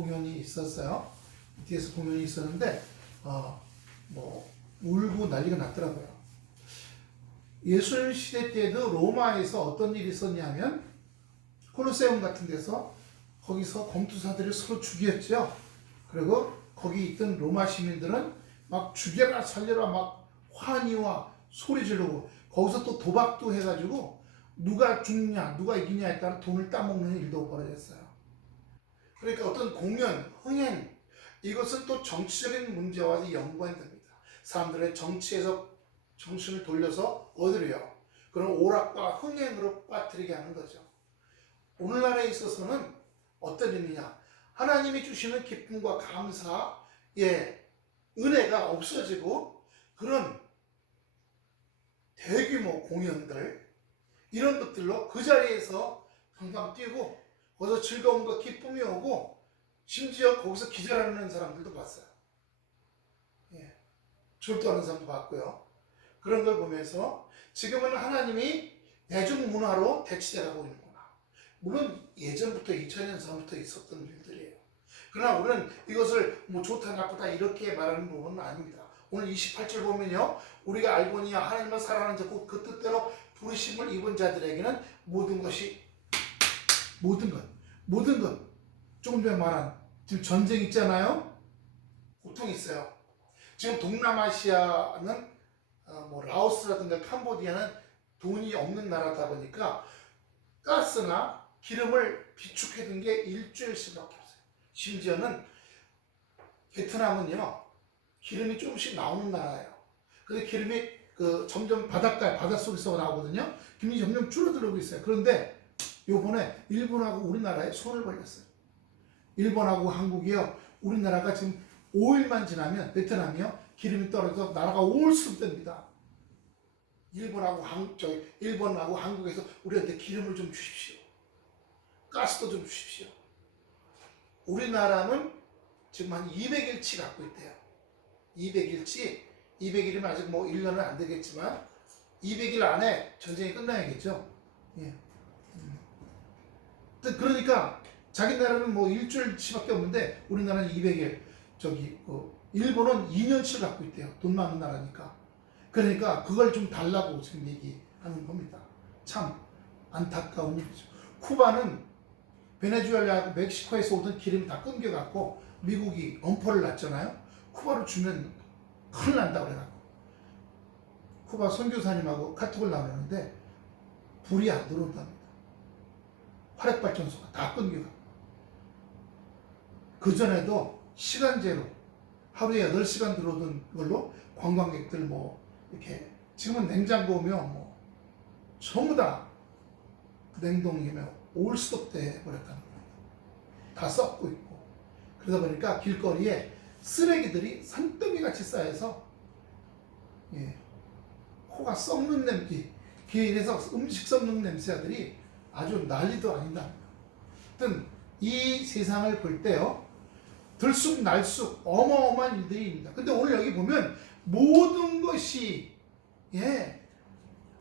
공연이 있었어요. BTS 공연이 있었는데 뭐 울고 난리가 났더라고요. 예수님 시대 때도 로마에서 어떤 일이 있었냐면 콜로세움 같은 데서 거기서 검투사들을 서로 죽였죠. 그리고 거기 있던 로마 시민들은 막 죽여라 살려라 막 환희와 소리 지르고 거기서 또 도박도 해가지고 누가 죽냐 누가 이기냐에 따라 돈을 따먹는 일도 벌어졌어요. 그러니까 어떤 공연, 흥행 이것은 또 정치적인 문제와 연관이 됩니다. 사람들의 정치에서 정신을 돌려서 어디로요? 그런 오락과 흥행으로 빠뜨리게 하는 거죠. 오늘날에 있어서는 어떤 의미냐? 하나님이 주시는 기쁨과 감사의 은혜가 없어지고 그런 대규모 공연들 이런 것들로 그 자리에서 항상 뛰고 거기서 즐거움과 기쁨이 오고 심지어 거기서 기절하는 사람들도 봤어요. 졸도하는 사람도 봤고요. 그런 걸 보면서 지금은 하나님이 대중문화로 대치돼가고 있는구나. 물론 예전부터 2000년 전부터 있었던 일들이에요. 그러나 우리는 이것을 뭐 좋다 나쁘다 이렇게 말하는 부분은 아닙니다. 오늘 28절 보면요. 우리가 알고니와 하나님을 사랑하는 자 곧 그 뜻대로 부르심을 입은 자들에게는 모든 것 조금 전에 말한 지금 전쟁 있잖아요. 고통이 있어요. 지금 동남아시아는 뭐 라오스라든가 캄보디아는 돈이 없는 나라다 보니까 가스나 기름을 비축해둔 게 일주일씩밖에 없어요. 심지어는 베트남은요 기름이 조금씩 나오는 나라예요. 근데 기름이 점점 바닷속에서 나오거든요. 기름이 점점 줄어들고 있어요. 그런데 요번에 일본하고 우리나라에 손을 벌렸어요. 일본하고 한국이요. 우리나라가 지금 5일만 지나면 베트남이요. 기름이 떨어져서 나라가 올수됩니다. 일본하고 한국에서 우리한테 기름을 좀 주십시오. 가스도 좀 주십시오. 우리나라는 지금 한 200일치 갖고 있대요. 200일이면 아직 뭐 1년은 안 되겠지만 200일 안에 전쟁이 끝나야겠죠. 예. 그러니까 자기 나라는 뭐 일주일치밖에 없는데 우리나라는 200일. 일본은 2년치를 갖고 있대요. 돈 많은 나라니까. 그러니까 그걸 좀 달라고 지금 얘기하는 겁니다. 참 안타까운 일이죠. 쿠바는 베네수엘라하고 멕시코에서 오던 기름이 다 끊겨갖고 미국이 엄포를 놨잖아요. 쿠바로 주면 큰일 난다고 그래갖고 쿠바 선교사님하고 카톡을 나누는데 불이 안 들어온답니다. 화력발전소가 다 끊겨갖고 그전에도 시간제로 하루에 8시간 들어오던 걸로 관광객들 뭐 이렇게 지금은 냉장고 오면 뭐 전부 다 냉동이면 올 수도 없대 버렸다는 거예요. 다 썩고 있고 그러다 보니까 길거리에 쓰레기들이 산더미 같이 쌓여서 코가 썩는 냄새, 길에서 음식 썩는 냄새들이 아주 난리도 아니다. 하여튼 이 세상을 볼 때요. 들쑥날쑥 어마어마한 일들입니다. 근데 오늘 여기 보면 모든 것이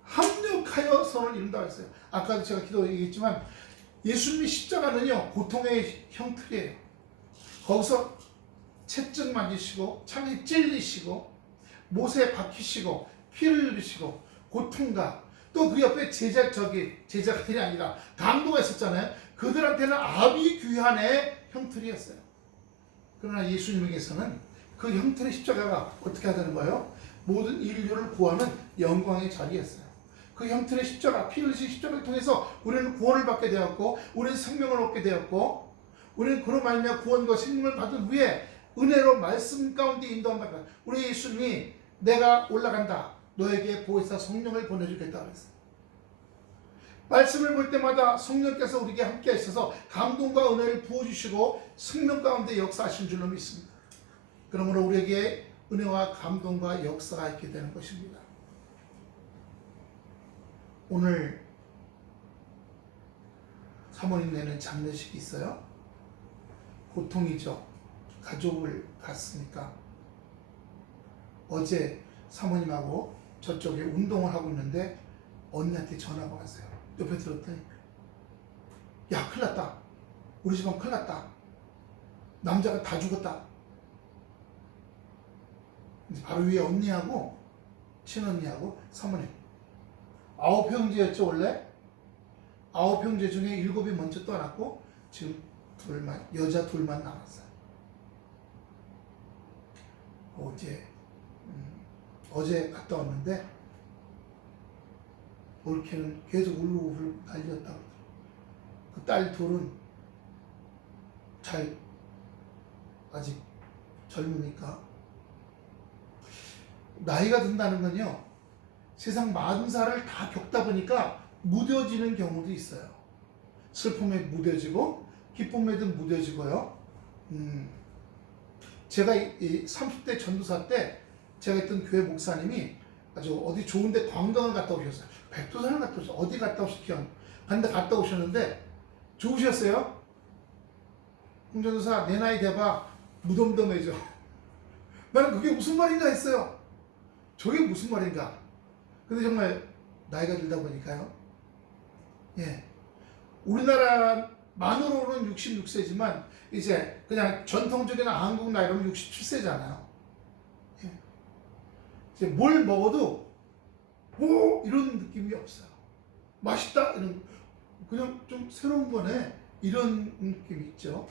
합력하여 선을 이룬다고 했어요. 아까도 제가 기도 얘기했지만 예수님의 십자가는요 고통의 형틀이에요. 거기서 채찍 맞으시고 창에 찔리시고 못에 박히시고 피를 흘리시고 고통과 또 그 옆에 제자들이 아니라 강도가 있었잖아요. 그들한테는 아비규환의 형틀이었어요. 그러나 예수님에게서는 그 형태의 십자가가 어떻게 하다는 거예요? 모든 인류를 구하는 영광의 자리였어요. 그 형태의 십자가, 피 흘리신 십자가를 통해서 우리는 구원을 받게 되었고 우리는 생명을 얻게 되었고 우리는 그로 말미암아 구원과 생명을 받은 후에 은혜로 말씀 가운데 인도함 받아 우리 예수님이 내가 올라간다. 너에게 보혜사 성령을 보내주겠다 그랬어요. 말씀을 볼 때마다 성령께서 우리에게 함께 하셔서 감동과 은혜를 부어주시고 생명 가운데 역사하신 줄로 믿습니다. 그러므로 우리에게 은혜와 감동과 역사가 있게 되는 것입니다. 오늘 사모님 내는 장례식이 있어요. 고통이죠. 가족을 갔으니까. 어제 사모님하고 저쪽에 운동을 하고 있는데 언니한테 전화가 왔어요. 옆에 들었더니 야 큰일 났다. 우리 집안 큰일 났다. 남자가 다 죽었다. 바로 위에 언니하고 친언니하고 사모님. 9형제였죠 원래. 9형제 중에 7이 먼저 떠났고 지금 여자 둘만 남았어요. 어제 갔다 왔는데 올케는 계속 울고 달렸다고. 그 딸 둘은 아직 젊으니까. 나이가 든다는 건요, 세상 많은 살을 다 겪다 보니까 무뎌지는 경우도 있어요. 슬픔에 무뎌지고 기쁨에도 무뎌지고요. 제가 이 30대 전도사 때 제가 있던 교회 목사님이 아주 어디 좋은데 관광을 갔다 오셨어요. 백두산을 갔다 오셨어요. 어디 갔다 오셨죠? 근데 갔다 오셨는데 좋으셨어요? 홍전도사 내 나이 돼봐 무덤덤해져. 나는 그게 무슨 말인가 했어요. 저게 무슨 말인가. 근데 정말 나이가 들다 보니까요. 예. 우리나라만으로는 66세지만 이제 그냥 전통적인 한국 나이로는 67세잖아요. 예. 이제 뭘 먹어도 오 이런 느낌이 없어요. 맛있다 이런 그냥 좀 새로운 거네 이런 느낌이 있죠.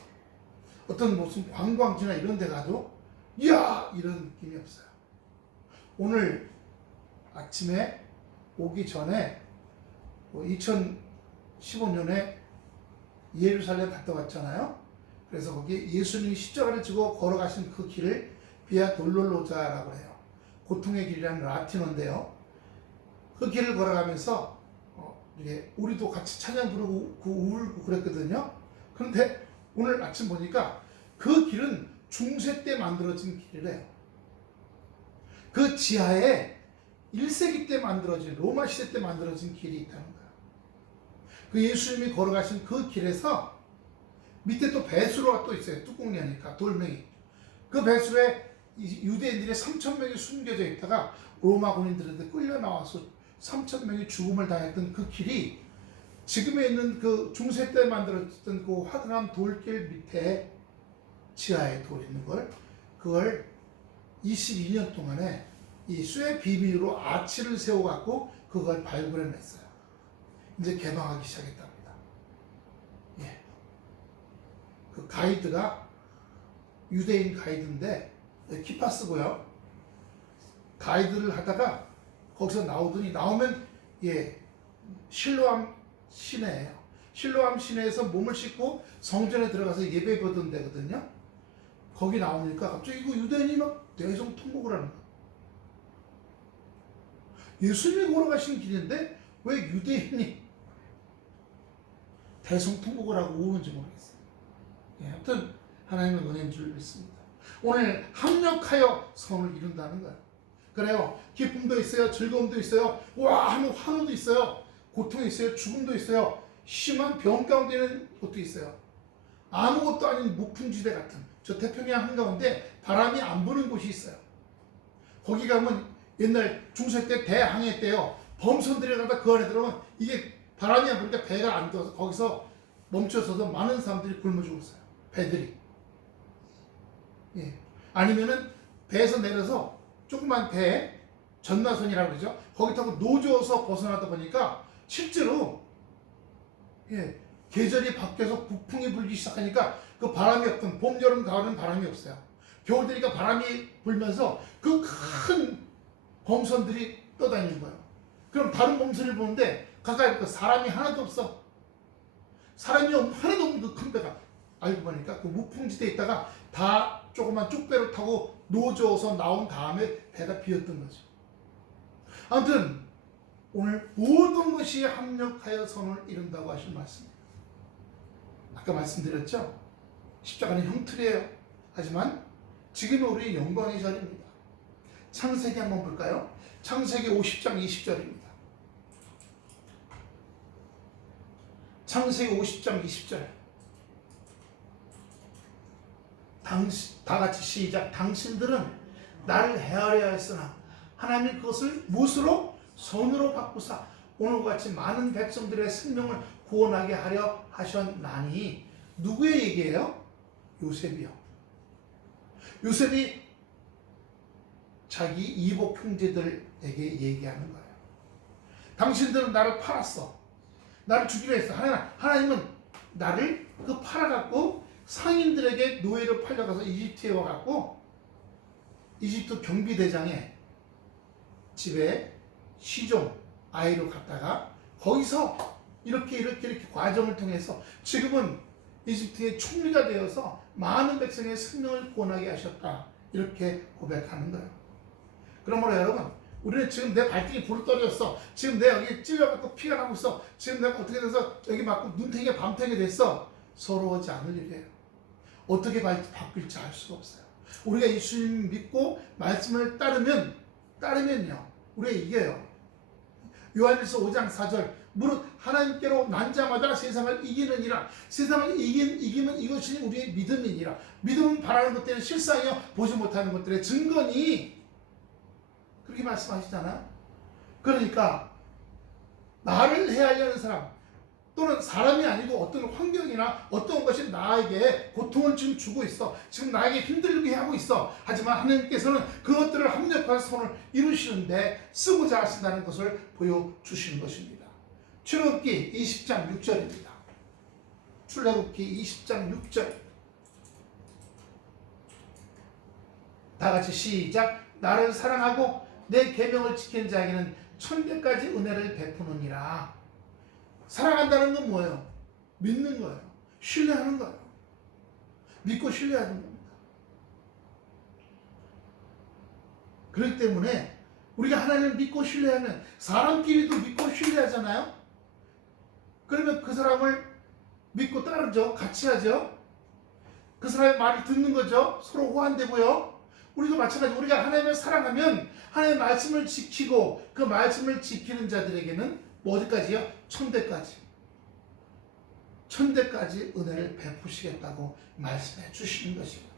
어떤 무슨 관광지나 이런 데 가도 이야 이런 느낌이 없어요. 오늘 아침에 오기 전에 2015년에 예루살렘 갔다 왔잖아요. 그래서 거기 예수님이 십자가를 지고 걸어가신 그 길을 비아 돌롤로자라고 해요. 고통의 길이라는 라틴어인데요. 그 길을 걸어가면서 우리도 같이 찬양 부르고 울고 그랬거든요. 그런데 오늘 아침 보니까 그 길은 중세 때 만들어진 길이래요. 그 지하에 1세기 때 만들어진 로마 시대 때 만들어진 길이 있다는 거예요. 그 예수님이 걸어가신 그 길에서 밑에 또 배수로가 또 있어요. 뚜껑이 하니까 돌멩이. 그 배수로에 유대인들이 3,000명이 숨겨져 있다가 로마 군인들한테 끌려 나와서 3,000명이 죽음을 당했던 그 길이 지금에 있는 그 중세 때 만들어졌던 그 화강암 돌길 밑에 지하에 돌 있는 그걸 22년 동안에 이 쇠 비밀로 아치를 세워갖고 그걸 발굴해냈어요. 이제 개방하기 시작했답니다. 예. 그 가이드가 유대인 가이드인데 키파 쓰고요. 가이드를 하다가 거기서 나오면 실로암 시내예요. 실로암 시내에서 몸을 씻고 성전에 들어가서 예배 보던 데거든요. 거기 나오니까 갑자기 이거 유대인이 막 대성통곡을 하는 거예요. 예수님이 걸어가신 길인데 왜 유대인이 대성통곡을 하고 우는지 모르겠어요. 예, 하여튼 하나님의 은혜인 줄 믿습니다. 오늘 합력하여 선을 이룬다는 거예요. 그래요. 기쁨도 있어요. 즐거움도 있어요. 와 하면 환호도 있어요. 고통이 있어요. 죽음도 있어요. 심한 병 가운데는 것도 있어요. 아무것도 아닌 무풍지대 같은 저 태평양 한가운데 바람이 안 부는 곳이 있어요. 거기 가면 옛날 중세 때 대항해 때요. 범선들이 가다 그 안에 들어가면 이게 바람이 안 부니까 배가 안 떠서 거기서 멈춰서도 많은 사람들이 굶어 죽었어요. 배들이. 예. 아니면은 배에서 내려서 조그만 배 전나선이라고 그러죠. 거기 타고 노조어서 벗어나다 보니까 실제로 계절이 바뀌어서 북풍이 불기 시작하니까 그 바람이 없던 봄, 여름, 가을은 바람이 없어요. 겨울 되니까 바람이 불면서 그 큰 범선들이 떠다니는 거예요. 그럼 다른 범선을 보는데 가까이 보니까 사람이 하나도 없어. 사람이 하나도 없는 그 큰 배가 알고 보니까 그 무풍지대에 있다가 다 조그만 쪽배로 타고 노져서 나온 다음에 배가 비었던 거죠. 아무튼 오늘 모든 것이 합력하여 선을 이룬다고 하신 말씀입니다. 아까 말씀드렸죠? 십자가는 형틀이에요. 하지만 지금은 우리의 영광의 자리입니다. 창세기 한번 볼까요? 창세기 50장 20절입니다. 창세기 50장 20절. 다 같이 시작. 당신들은 나를 헤아려 했으나 하나님이 그것을 무엇으로? 손으로 바꾸사 오늘과 같이 많은 백성들의 생명을 구원하게 하려 하셨나니. 누구의 얘기예요? 요셉이요. 요셉이 자기 이복 형제들에게 얘기하는 거예요. 당신들은 나를 팔았어. 나를 주기로 했어. 하나님은 나를 그 팔아갖고 상인들에게 노예로 팔려가서 이집트에 와갖고 이집트 경비대장의 집에 시종 아이로 갔다가 거기서 이렇게 과정을 통해서 지금은 이집트의 총리가 되어서 많은 백성의 생명을 구원하게 하셨다. 이렇게 고백하는 거예요. 그러므로 여러분, 우리는 지금 내 발등이 불을 떨어졌어. 지금 내 여기 찔려갖고 피가 나고 있어. 지금 내가 어떻게 돼서 여기 맞고 눈탱이가 밤탱이 됐어. 서러워하지 않을 일이에요. 어떻게 바뀔지 알 수가 없어요. 우리가 예수님 믿고 말씀을 따르면요, 우리가 이겨요. 요한일서 5장 4절, 무릇 하나님께로 난 자마다 세상을 이기느니라. 세상을 이기면 이것이 우리의 믿음이니라. 믿음은 바라는 것들의 실상이요 보지 못하는 것들의 증거니. 그렇게 말씀하시잖아요. 그러니까 나를 해하려는 사람 또는 사람이 아니고 어떤 환경이나 어떤 것이 나에게 고통을 지금 주고 있어. 지금 나에게 힘들게 하고 있어. 하지만 하나님께서는 그것들을 합력한 손을 이루시는데 쓰고자 하신다는 것을 보여주시는 것입니다. 출애굽기 20장 6절입니다. 출애굽기 20장 6절. 다 같이 시작. 나를 사랑하고 내 계명을 지키는 자에게는 천대까지 은혜를 베푸느니라. 사랑한다는 건 뭐예요? 믿는 거예요. 신뢰하는 거예요. 믿고 신뢰하는 겁니다. 그렇기 때문에 우리가 하나님을 믿고 신뢰하면 사람끼리도 믿고 신뢰하잖아요. 그러면 그 사람을 믿고 따르죠. 같이 하죠. 그 사람의 말을 듣는 거죠. 서로 호환되고요. 우리도 마찬가지. 우리가 하나님을 사랑하면 하나님의 말씀을 지키고 그 말씀을 지키는 자들에게는 뭐 어디까지요? 천대까지 은혜를 베푸시겠다고 말씀해 주시는 것입니다.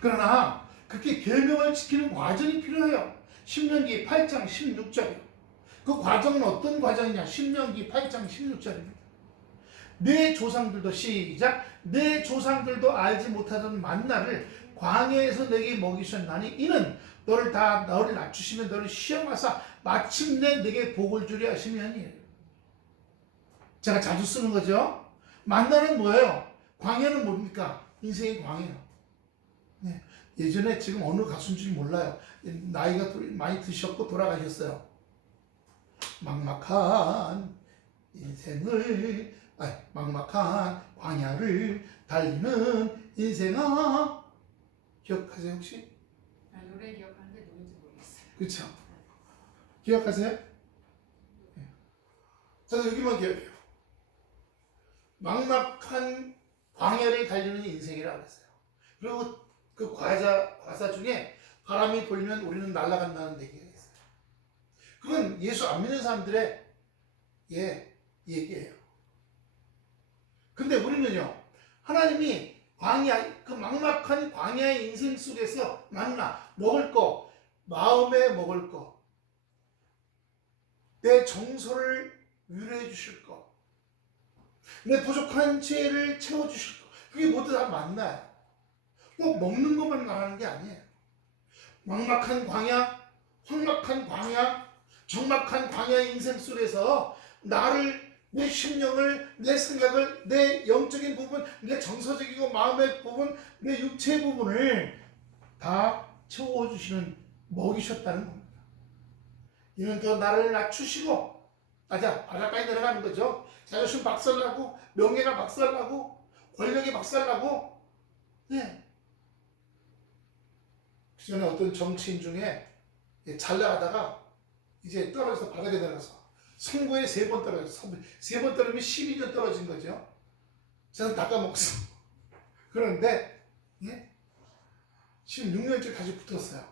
그러나 그렇게 계명을 지키는 과정이 필요해요. 신명기 8장 16절이요. 그 과정은 어떤 과정이냐? 신명기 8장 16절입니다. 내 조상들도 시작. 내 조상들도 알지 못하던 만나를 광야에서 내게 먹이셨나니 이는 너를 낮추시면 너를 시험하사 마침내 내게 복을 주려 하시면이에요. 제가 자주 쓰는 거죠. 만나는 뭐예요? 광야는 뭡니까? 인생의 광야예요. 네. 예전에 지금 어느 가수인지 몰라요. 나이가 많이 드셨고 돌아가셨어요. 막막한 광야를 달리는 인생아. 기억하세요 혹시? 노래 기억하는데 누군지 모르겠어요. 그렇죠. 기억하세요? 네. 저는 여기만 기억해요. 막막한 광야를 달리는 인생이라고 했어요. 그리고 그 가사 중에 바람이 불면 우리는 날아간다는 얘기가 있어요. 그건 예수 안 믿는 사람들의 얘기예요. 근데 우리는요, 하나님이 그 막막한 광야의 인생 속에서 먹을 거, 마음에 먹을 거, 내 정서를 위로해 주실 거, 내 부족한 죄를 채워주실 거, 그게 모두 다 만나요. 꼭 먹는 것만 말하는 게 아니에요. 막막한 광야, 황막한 광야, 적막한 광야의 인생 속에서 내 심령을, 내 생각을, 내 영적인 부분, 내 정서적이고 마음의 부분, 내 육체의 부분을 다 채워주시는 먹이셨다는 겁니다. 이는 더 나를 낮추시고, 바닥까지 내려가는 거죠. 자존심 박살나고, 명예가 박살나고, 권력이 박살나고, 네. 그 전에 어떤 정치인 중에 잘 나가다가 이제 떨어져서 바닥에 내려가서 선거에 3번 떨어졌어. 3번 떨어지면 12년 떨어진 거죠. 저는 다 까먹었어. 그런데 16년째 다시 붙었어요.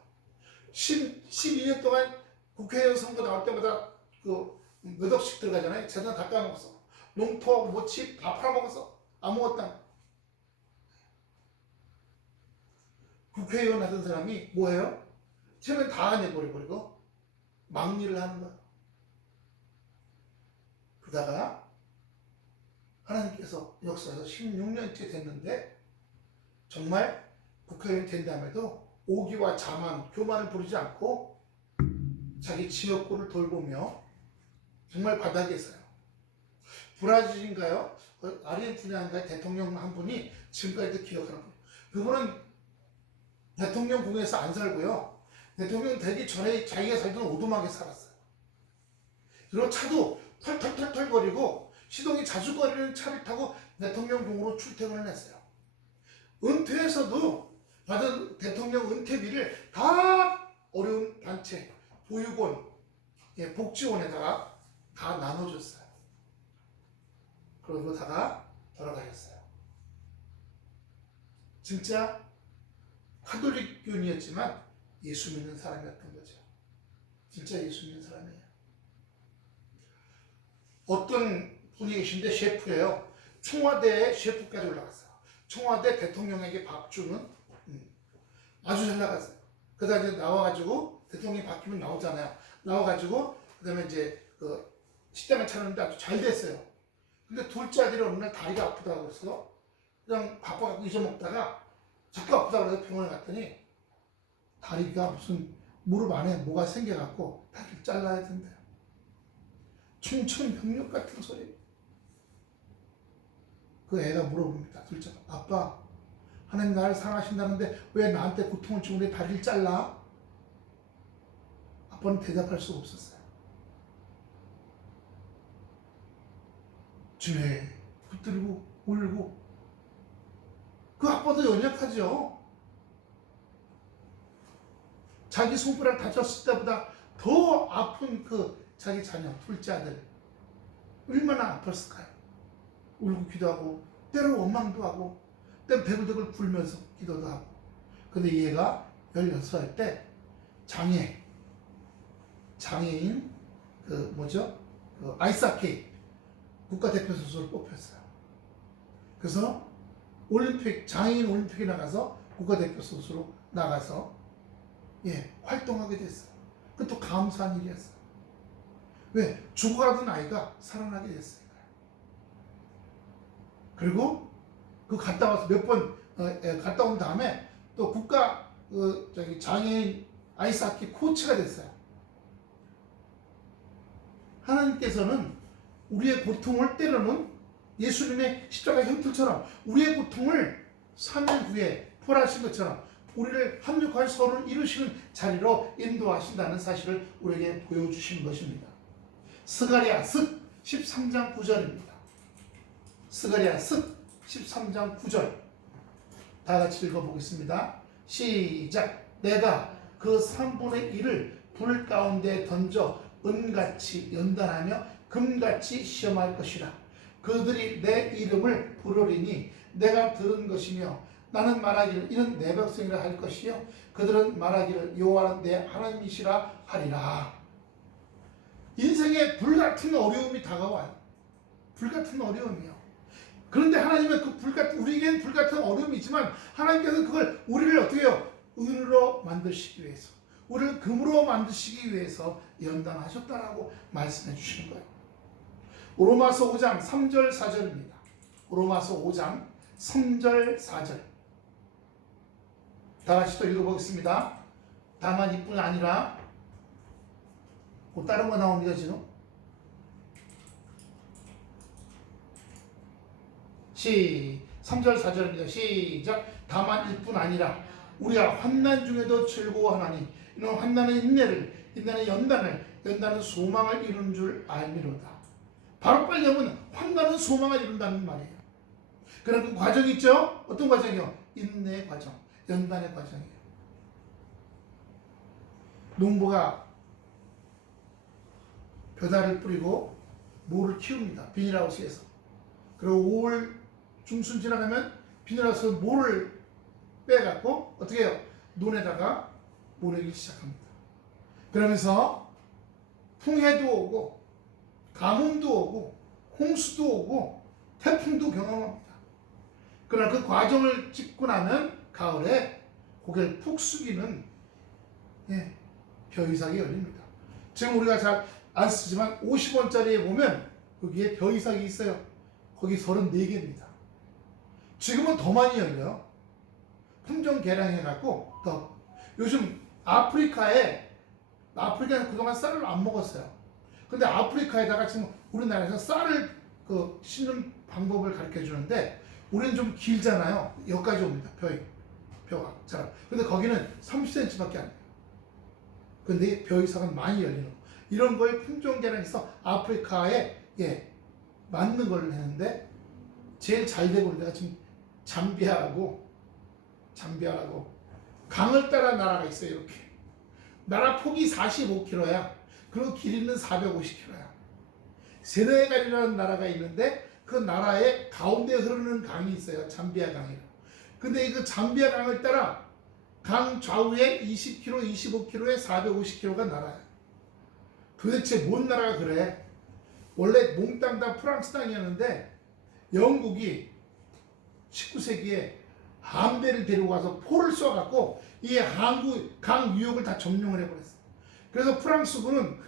12년 동안 국회의원 선거 나올 때마다 몇 억씩 들어가잖아요. 저는 다 까먹었어. 농토, 모치 다 팔아먹었어. 아무것도 안. 국회의원 하던 사람이 뭐예요? 최면 다 내버려버리고 막리를 하는 거예요. 그러다가 하나님께서 역사에서 16년째 됐는데 정말 국회의원이 된 다음에도 오기와 자만, 교만을 부르지 않고 자기 지역구를 돌보며 정말 바닥에서요. 브라질인가요? 아르헨티나인가요? 대통령 한 분이 지금까지도 기억하는 거예요. 그분은 대통령궁에서 안 살고요. 대통령 되기 전에 자기가 살던 오두막에 살았어요. 그리고 차도 털털털털 거리고 시동이 자주 거리는 차를 타고 대통령궁으로 출퇴근을 했어요. 은퇴해서도 받은 대통령 은퇴비를 다 어려운 단체, 보육원, 복지원에다가 다 나눠줬어요. 그러고다가 돌아가셨어요. 진짜 카톨릭교인이었지만 예수 믿는 사람이었던 거죠. 진짜 예수 믿는 사람이에요. 어떤 분이 계신데 셰프예요. 청와대에 셰프까지 올라갔어요. 청와대 대통령에게 밥 주는 아주 잘 나갔어요. 그러다 이제 나와가지고 대통령이 바뀌면 나오잖아요. 나와가지고 그다음에 이제 그 식당을 차리는데 아주 잘 됐어요. 근데 둘째 아들이 어느 날 다리가 아프다고 해서 그냥 바빠갖고 잊어먹다가 자꾸 아프다고 해서 병원에 갔더니 다리가 무슨 무릎 안에 뭐가 생겨갖고 다리를 잘라야 된대요. 청천벽력 같은 소리. 그 애가 물어봅니다. 둘째가 아빠 하나님 나를 사랑하신다는데 왜 나한테 고통을 주고 내 다리를 잘라? 아빠는 대답할 수가 없었어요. 주에 붙들고 울고 그 아빠도 연약하죠. 자기 손가락 다쳤을 때보다 더 아픈 그 자기 자녀 둘째 아들 얼마나 아팠을까요? 울고 기도하고 때로 원망도 하고 때로 배불뚝을 굴면서 기도도 하고. 근데 얘가 16살 때 장애인 그 아이스하키 국가대표 선수로 뽑혔어요. 그래서 장애인 올림픽에 나가서 국가대표 선수로 나가서 활동하게 됐어요. 그것도 감사한 일이었어요. 왜? 죽어가던 아이가 살아나게 됐으니까요. 그리고 그 갔다 와서 몇 번 갔다 온 다음에 또 국가 장애인 아이스하키 코치가 됐어요. 하나님께서는 우리의 고통을 때로는 예수님의 십자가 형틀처럼 우리의 고통을 3일 후에 벌하신 것처럼 우리를 합력할 서로를 이루시는 자리로 인도하신다는 사실을 우리에게 보여주시는 것입니다. 스가랴 습 13장 9절입니다. 스가랴 습 13장 9절 다 같이 읽어보겠습니다. 시작. 내가 그 3분의 1을 불 가운데 던져 은같이 연단하며 금같이 시험할 것이라. 그들이 내 이름을 부르리니 내가 들은 것이며 나는 말하기를 이는 내 백성이라 할 것이요 그들은 말하기를 여호와는 내 하나님이시라 하리라. 인생에 불같은 어려움이 다가와요. 불같은 어려움이요. 그런데 하나님은 우리에겐 불같은 어려움이지만 하나님께서는 그걸 우리를 어떻게 해요? 은으로 만드시기 위해서, 우리를 금으로 만드시기 위해서 연단하셨다라고 말씀해 주시는 거예요. 로마서 5장 3절 4절입니다. 로마서 5장 3절 4절 다 같이 또 읽어보겠습니다. 다만 이뿐 아니라 다른 거 나옵니다. 지금 3절 4절입니다. 시작. 다만 이뿐 아니라 우리가 환난 중에도 즐거워하나니 이는 환난은 인내는 연단은 소망을 이루는 줄 알미로다. 바로 빨리 하면 환난은 소망을 이룬다는 말이에요. 그럼 그 과정이 있죠? 어떤 과정이요? 인내의 과정, 연단의 과정이에요. 농부가 벼다를 뿌리고 모를 키웁니다. 비닐하우스에서. 그리고 5월 중순 지나가면 비닐하우스 모를 빼갖고 어떻게 해요? 논에다가 보내기 시작합니다. 그러면서 풍해도 오고 가뭄도 오고 홍수도 오고 태풍도 경험합니다. 그러나 그 과정을 찍고 나면 가을에 고개를 푹 숙이는 벼이삭이 열립니다. 지금 우리가 잘 안 쓰지만 50원짜리에 보면 거기에 벼이삭이 있어요. 거기 34개입니다. 지금은 더 많이 열려요. 품종 개량해갖고 더. 요즘 아프리카는 그동안 쌀을 안 먹었어요. 근데 아프리카에다가 지금 우리나라에서 쌀을 심는 방법을 가르쳐 주는데 우리는 좀 길잖아요. 여기까지 옵니다. 벼가 잘. 근데 거기는 30cm밖에 안 돼요. 근데 벼 이상은 많이 열리는 거. 이런 거에 품종 개량해서 아프리카에 맞는 걸 했는데 제일 잘 되고 있는 데가 지금 잠비아라고 강을 따라 나라가 있어요. 이렇게 나라 폭이 45km야. 그리고 길이는 450km야. 세네갈이라는 나라가 있는데 그 나라의 가운데 흐르는 강이 있어요. 잠비아 강이라고. 근데 이 잠비아 강을 따라 강 좌우에 20km, 25km에 450km가 나라야. 도대체 뭔 나라가 그래? 원래 몽땅 다 프랑스 땅이었는데 영국이 19세기에 함대를 데리고 와서 포를 쏘아갖고 이 강 유역을 다 점령을 해버렸어. 그래서 프랑스군은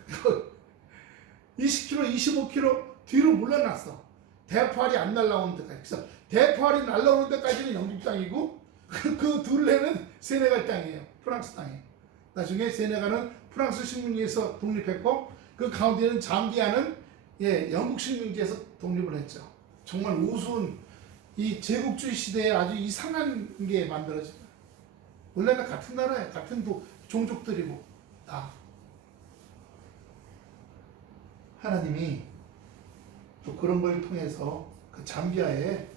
20km, 25km 뒤로 물러났어. 대포알이 안 날라오는 데까지. 그래서 대포알이 날라오는 데까지는 영국 땅이고 그 둘레는 세네갈 땅이에요. 프랑스 땅이에요. 나중에 세네갈은 프랑스 식민지에서 독립했고 그 가운데는 잠비아는 영국 식민지에서 독립을 했죠. 정말 우스운 이 제국주의 시대에 아주 이상한 게 만들어진 거예요. 원래는 같은 나라예요. 같은 종족들이고 다. 하나님이 또 그런 걸 통해서 그 잠비아에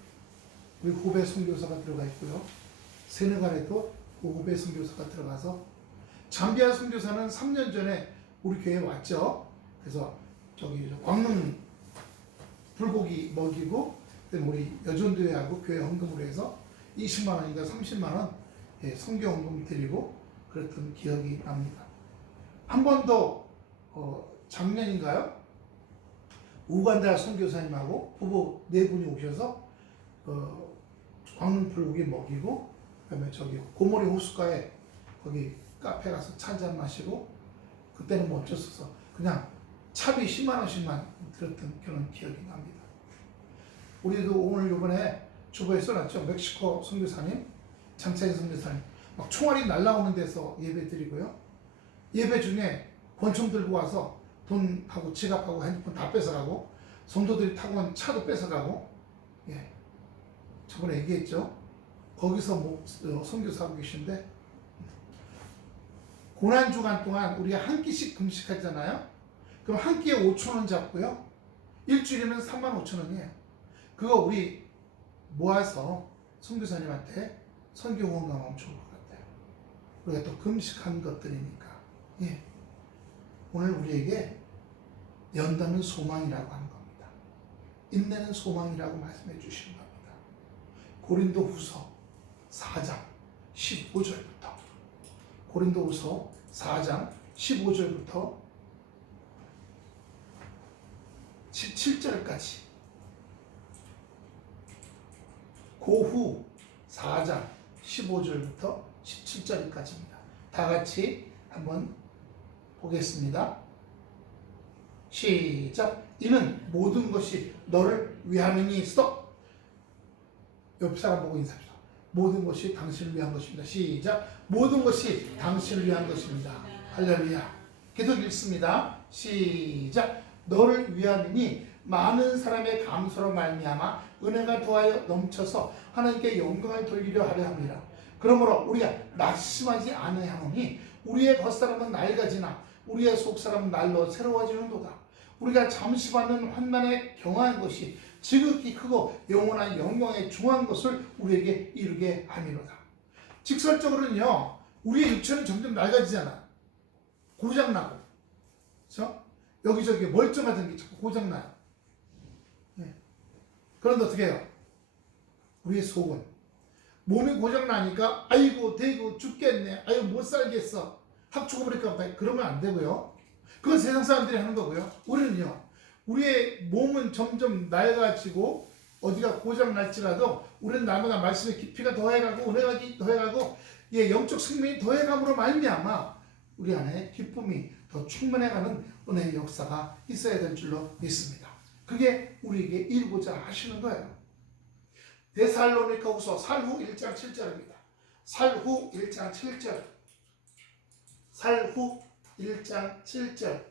우리 후배 선교사가 들어가 있고요. 세네갈에도 후배 선교사가 들어가서 잠비아 선교사는 3년 전에 우리 교회에 왔죠. 그래서 광릉 불고기 먹이고 우리 여전도회하고 교회 헌금으로 해서 20만 원인가 30만 원 선교 헌금 드리고 그랬던 기억이 납니다. 한 번 더 작년인가요? 우간다 선교사님하고 부부 4분이 오셔서 광릉 불고기 먹이고 그다음에 고모리 호숫가에 거기 카페 가서 차 한잔 마시고 그때는 뭐 어쩔 수 없어 그냥 차비 10만 원씩만 들었던 그런 기억이 납니다. 우리도 오늘 이번에 주보에 써놨죠. 멕시코 선교사님, 장차인 선교사님 막 총알이 날라오는 데서 예배 드리고요. 예배 중에 권총 들고 와서 돈하고 지갑하고 핸드폰 다 뺏어가고 성도들이 타고 온 차도 뺏어가고 저번에 얘기했죠. 거기서 선교사하고 계신데 고난주간 동안 우리가 한 끼씩 금식하잖아요. 그럼 한 끼에 5,000원 잡고요. 일주일이면 35,000원이에요. 그거 우리 모아서 선교사님한테 선교 후원금하면 좋을 것 같아요. 우리가 또 금식한 것들이니까. 오늘 우리에게 연단은 소망이라고 하는 겁니다. 인내는 소망이라고 말씀해 주시는 겁니다. 고린도후서 4장 15절부터 고린도후서 4장 15절부터 17절까지 고후 4장 15절부터 17절까지입니다. 다 같이 한번 보겠습니다. 시작. 이는 모든 것이 너를 위함이니 스톱. 옆 사람 보고 인사합시다. 모든 것이 당신을 위한 것입니다. 시작. 모든 것이 당신을 위한 것입니다. 할렐루야. 계속 읽습니다. 시작. 너를 위함이니 많은 사람의 감사로 말미암아 은혜가 더하여 넘쳐서 하나님께 영광을 돌리려 하려 함이라. 그러므로 우리가 낙심하지 아니하노니 우리의 겉사람은 낡아지나 우리의 속사람은 날로 새로워지는도다. 우리가 잠시 받는 환난에 경화한 것이 지극히 크고 영원한 영광에 중한 것을 우리에게 이루게 함이로다. 직설적으로는요, 우리의 육체는 점점 낡아지잖아. 고장나고, 그렇죠? 여기저기 멀쩡하던 게 자꾸 고장나요. 그런데 어떻게 해요? 우리의 속은 몸이 고장나니까 아이고 대고 죽겠네, 아이고 못 살겠어, 확 죽어버릴까 보다. 그러면 안 되고요. 그건 세상 사람들이 하는 거고요. 우리는요, 우리의 몸은 점점 낡아지고 어디가 고장 날지라도 우리는 날마다 말씀의 깊이가 더해가고 은혜가 더해가고 영적 생명이 더해감으로 말미암아 우리 안에 기쁨이 더 충만해가는 은혜의 역사가 있어야 될 줄로 믿습니다. 그게 우리에게 이루고자 하시는 거예요. 데살로니가후서 살후 1장 7절입니다. 살후 1장 7절 살후 1장 7절.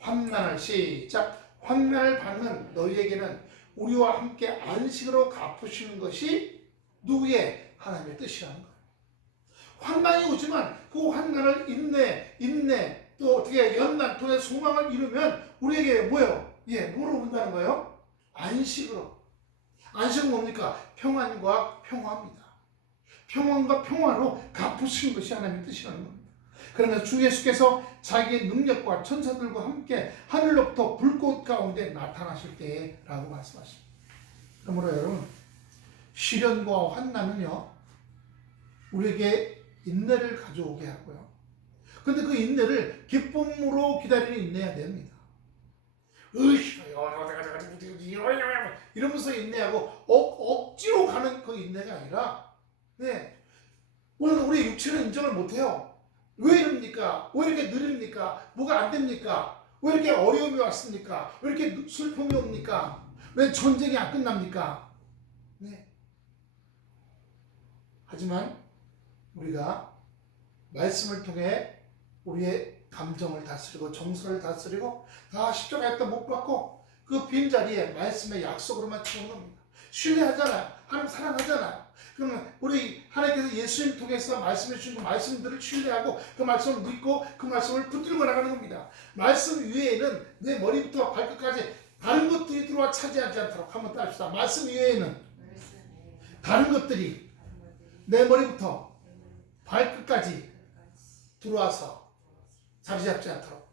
환난을 시작. 환난을 받는 너희에게는 우리와 함께 안식으로 갚으시는 것이 누구의? 하나님의 뜻이라는 거예요. 환난이 오지만 그 환난을 인내 또 어떻게 연난 통해 소망을 이루면 우리에게 뭐예요? 뭐로 온다는 거예요? 안식으로. 안식은 뭡니까? 평안과 평화입니다. 평안과 평화로 갚으시는 것이 하나님의 뜻이라는 겁니다. 그러면서 주 예수께서 자기의 능력과 천사들과 함께 하늘로부터 불꽃 가운데 나타나실 때라고 말씀하십니다. 그러므로 여러분, 시련과 환난은요 우리에게 인내를 가져오게 하고요. 근데 그 인내를 기쁨으로 기다리는 인내해야 됩니다. 이러면서 인내하고 억지로 가는 그 인내가 아니라, 오늘 우리 육체는 인정을 못해요. 왜 이럽니까? 왜 이렇게 느립니까? 뭐가 안 됩니까? 왜 이렇게 어려움이 왔습니까? 왜 이렇게 슬픔이 옵니까? 왜 전쟁이 안 끝납니까? 하지만 우리가 말씀을 통해 우리의 감정을 다스리고 정서를 다스리고 다 십자가에 못 받고 그 빈자리에 말씀의 약속으로만 채우는 겁니다. 신뢰하잖아요. 하나님 사랑하잖아요. 그러면 우리 하나님께서 예수님 통해서 말씀해 주신 그 말씀들을 신뢰하고 그 말씀을 믿고 그 말씀을 붙들고 나가는 겁니다. 말씀 위에는 내 머리부터 발끝까지 다른 것들이 들어와 차지하지 않도록 한번 따릅시다. 말씀 위에는 다른 것들이 내 머리부터 발끝까지 들어와서 자리 잡지 않도록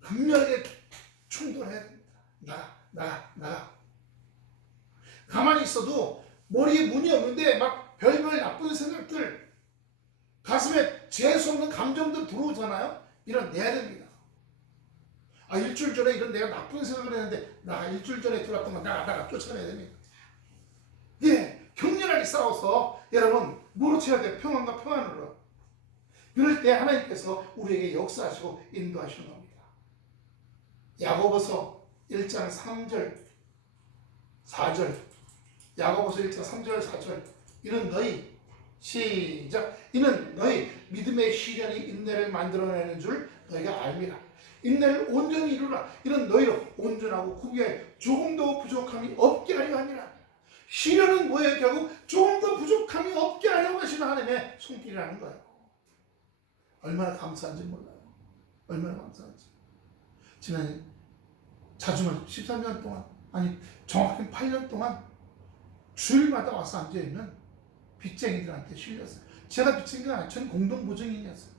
강렬하게 충돌해야 됩니다. 나가. 가만히 있어도 머리에 문이 없는데 막 별별 나쁜 생각들, 가슴에 재수 없는 감정들 들어오잖아요. 이런 내야 됩니다. 일주일 전에 이런 내가 나쁜 생각을 했는데 일주일 전에 들어왔던 건 나가 쫓아내야 됩니다. 격렬하게 싸워서 여러분 뭐로 채워야 돼요? 평안과 평안으로. 그럴 때 하나님께서 우리에게 역사하시고 인도하시는 겁니다. 야고보서 1장 3절 4절, 야고보서 1장 3절 4절. 이는 너희 시작. 이는 너희 믿음의 시련이 인내를 만들어내는 줄 너희가 알미라. 인내를 온전히 이루라. 이는 너희로 온전하고 후기에 조금도 부족함이 없게 하려 함이라. 시련은 뭐예요? 결국 조금도 부족함이 없게 하려고 하시는 하나님의 손길이라는 거예요. 얼마나 감사한지 몰라요. 얼마나 감사한지. 지난 자주만 13년 동안, 아니 정확히 8년 동안 주일마다 와서 앉아있는 빚쟁이들한테 실렸어요. 제가 빚쟁이가 아니라 전 공동보증인이었어요.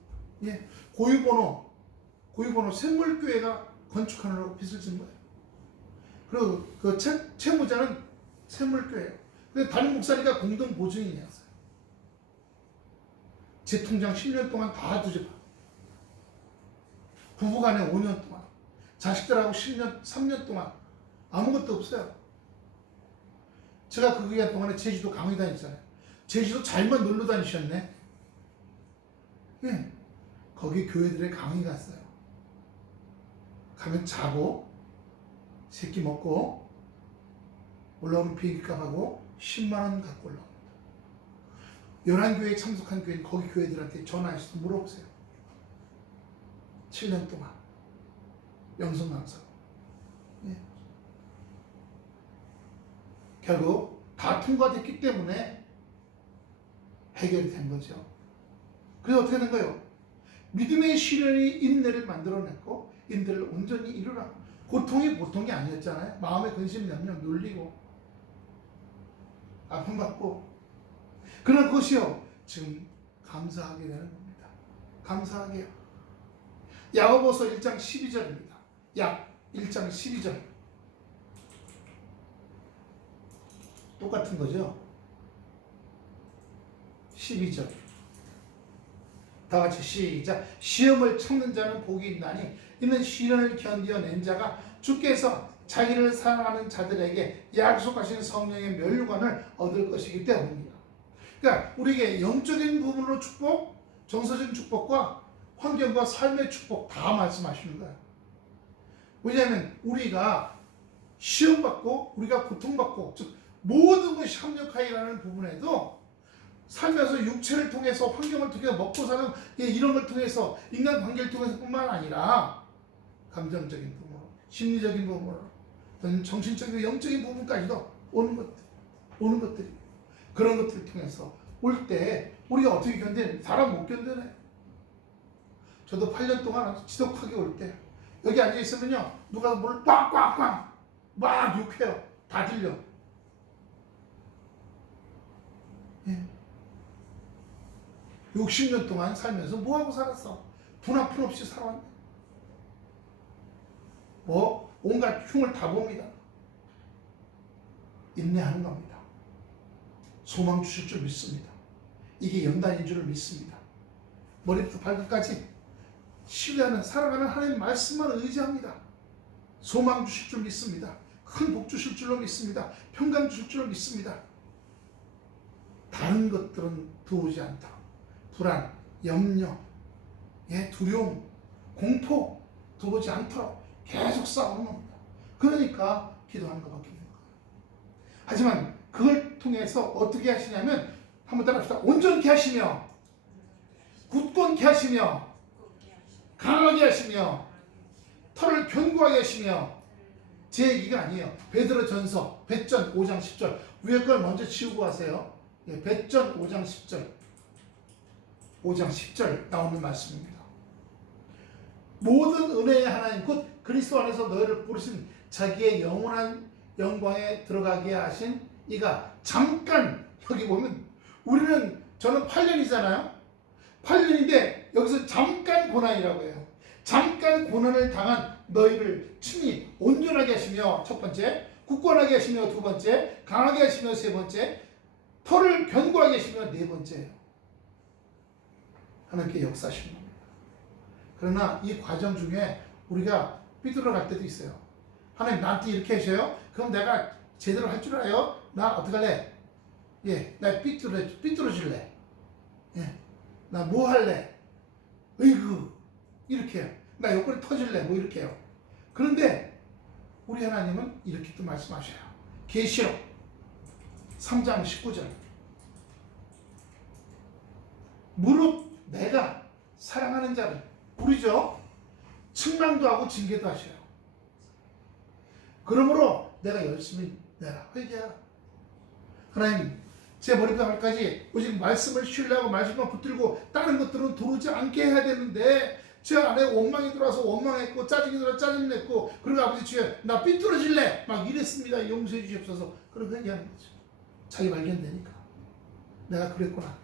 고유번호 샘물교회가 건축하느라고 빚을 진 거예요. 그리고 그 채무자는 샘물교회예요. 근데 담임 목사니까 공동보증인이었어요. 제 통장 10년 동안 다 뒤집어. 부부간에 5년 동안, 자식들하고 3년 동안 아무것도 없어요. 제가 그 기간 동안에 제주도 강의 다녔잖아요. 제주도 잘만 놀러 다니셨네. 거기 교회들의 강의 갔어요. 가면 자고 새끼 먹고 올라오는 비행기값하고 10만 원 갖고 올라옵니다. 11교회에 참석한 교회는 거기 교회들한테 전화해서 물어보세요. 7년 동안 영성 강사. 결국 다 통과됐기 때문에 해결이 된 거죠. 그래서 어떻게 된 거예요? 믿음의 시련이 인내를 만들어냈고 인내를 온전히 이루라. 고통이 보통이 아니었잖아요. 마음의 근심 염려 눌리고 아픔받고, 그러나 그것이요 지금 감사하게 되는 겁니다. 감사하게요. 야고보서 1장 12절입니다. 약 1장 12절. 똑같은 거죠. 12절. 다 같이 시작. 시험을 참는 자는 복이 있나니 이는 시련을 견디어낸 자가 주께서 자기를 사랑하는 자들에게 약속하신 성령의 면류관을 얻을 것이기 때문입니다. 그러니까 우리에게 영적인 부분으로 축복, 정서적인 축복과 환경과 삶의 축복 다 말씀하시는 거예요. 왜냐하면 우리가 시험받고 우리가 고통받고, 즉 모든 것이 합력하여라는 부분에도 살면서 육체를 통해서 환경을 통해서 먹고 사는 이런 걸 통해서 인간 관계를 통해서뿐만 아니라 감정적인 부분, 심리적인 부분, 또는 정신적인 영적인 부분까지도 오는 것들이 그런 것들을 통해서 올 때 우리가 어떻게 견디는 사람 못 견디네. 저도 8년 동안 지독하게 올 때 여기 앉아 있으면요 누가 뭘 꽉꽉꽉 막 욕해요. 다 들려. 예. 60년 동안 살면서 뭐하고 살았어? 분 한 푼 없이 살아왔네. 뭐 온갖 흉을 다 봅니다. 인내하는 겁니다. 소망 주실 줄 믿습니다. 이게 연단인 줄을 믿습니다. 머리부터 발끝까지 신뢰하는 살아가는 하나님 말씀만 의지합니다. 소망 주실 줄 믿습니다. 큰 복 주실 줄로 믿습니다. 평강 주실 줄로 믿습니다. 다른 것들은 들어오지 않다. 불안, 염려, 두려움, 공포 들어오지 않도록 계속 싸우는 겁니다. 그러니까 기도하는 것밖에 없는 거예요. 하지만 그걸 통해서 어떻게 하시냐면 한번 따라합시다. 온전케 하시며 굳건케 하시며 강하게 하시며 털을 견고하게 하시며 제 얘기가 아니에요. 베드로전서 배전 5장 10절 위에 걸 먼저 지우고 가세요. 배전 5장 10절 5장 10절 나오는 말씀입니다. 모든 은혜의 하나님 곧 그리스도 안에서 너희를 부르신 자기의 영원한 영광에 들어가게 하신 이가 잠깐 여기 보면 저는 8년이잖아요. 8년인데 여기서 잠깐 고난이라고 해요. 잠깐 고난을 당한 너희를 친히 온전하게 하시며 첫 번째, 굳건하게 하시며 두 번째, 강하게 하시며 세 번째, 털을 견고하게 하시며 네 번째예요. 하나님께 역사하시는 겁니다. 그러나 이 과정 중에 우리가 삐뚤어 갈 때도 있어요. 하나님 나한테 이렇게 하셔요? 그럼 내가 제대로 할 줄 알아요? 나 어떡할래? 나 삐뚤어질래? 나 뭐 할래? 으이구 이렇게 나 옆구리 터질래? 뭐 이렇게 해요. 그런데 우리 하나님은 이렇게 또 말씀하셔요. 계시록 3장 19절 무릇 내가 사랑하는 자를 우리죠. 측량도 하고 징계도 하셔요. 그러므로 내가 열심히 내가 회개하라. 하나님 제 머리부터 발까지 오직 말씀을 신뢰하고 말씀만 붙들고 다른 것들은 들어오지 않게 해야 되는데 제 안에 원망이 들어와서 원망했고 짜증이 들어와 짜증 냈고 그리고 아버지 주여 나 삐뚤어질래 막 이랬습니다. 용서해 주시옵소서. 그렇게 얘기하는 거죠. 자기 발견되니까 내가 그랬구나.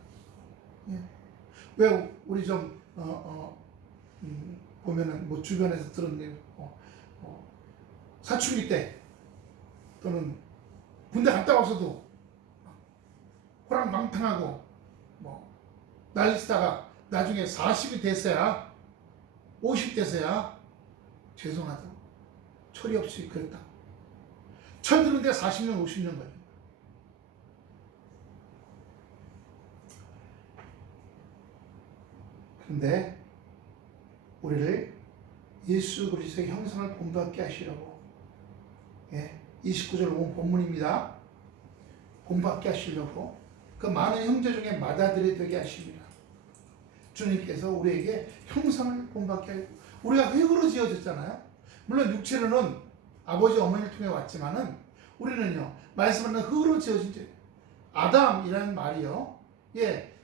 왜 우리 좀 보면은 뭐 주변에서 들은 내용 사춘기 때 또는 군대 갔다 와서도 호랑망탕하고 뭐 난리 치다가 나중에 40이 됐어야 50 됐어야 죄송하다고 철이 없이 그랬다. 철 드는데 40년 50년 걸려. 근데 우리를 예수 그리스도의 형상을 본받게 하시려고 29절 온 본문입니다. 본받게 하시려고 그 많은 형제 중에 맏아들이 되게 하십니다. 주님께서 우리에게 형상을 본받게 하고 우리가 흙으로 지어졌잖아요. 물론 육체로는 아버지 어머니를 통해 왔지만은 우리는요 말씀하는 흙으로 지어진 죄. 아담이라는 말이요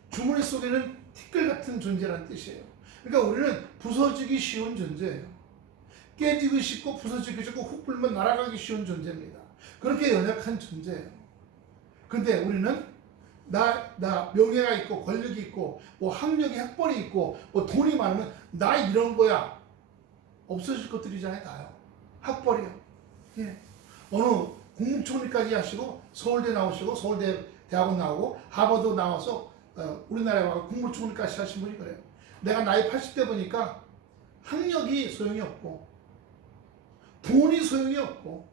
주머니 속에는 티끌 같은 존재라는 뜻이에요. 그러니까 우리는 부서지기 쉬운 존재예요. 깨지기 쉽고 부서지기 쉽고 훅 불면 날아가기 쉬운 존재입니다. 그렇게 연약한 존재예요. 근데 우리는 나 명예가 있고 권력이 있고 뭐 학력이 학벌이 있고 뭐 돈이 많으면 나 이런 거야. 없어질 것들이잖아요. 다요. 학벌이요. 어느 국무총리까지 하시고 서울대 나오시고 서울대 대학원 나오고 하버드 나와서 우리나라에 와서 국무총리까지 하신 분이 그래요. 내가 나이 80대 보니까 학력이 소용이 없고 돈이 소용이 없고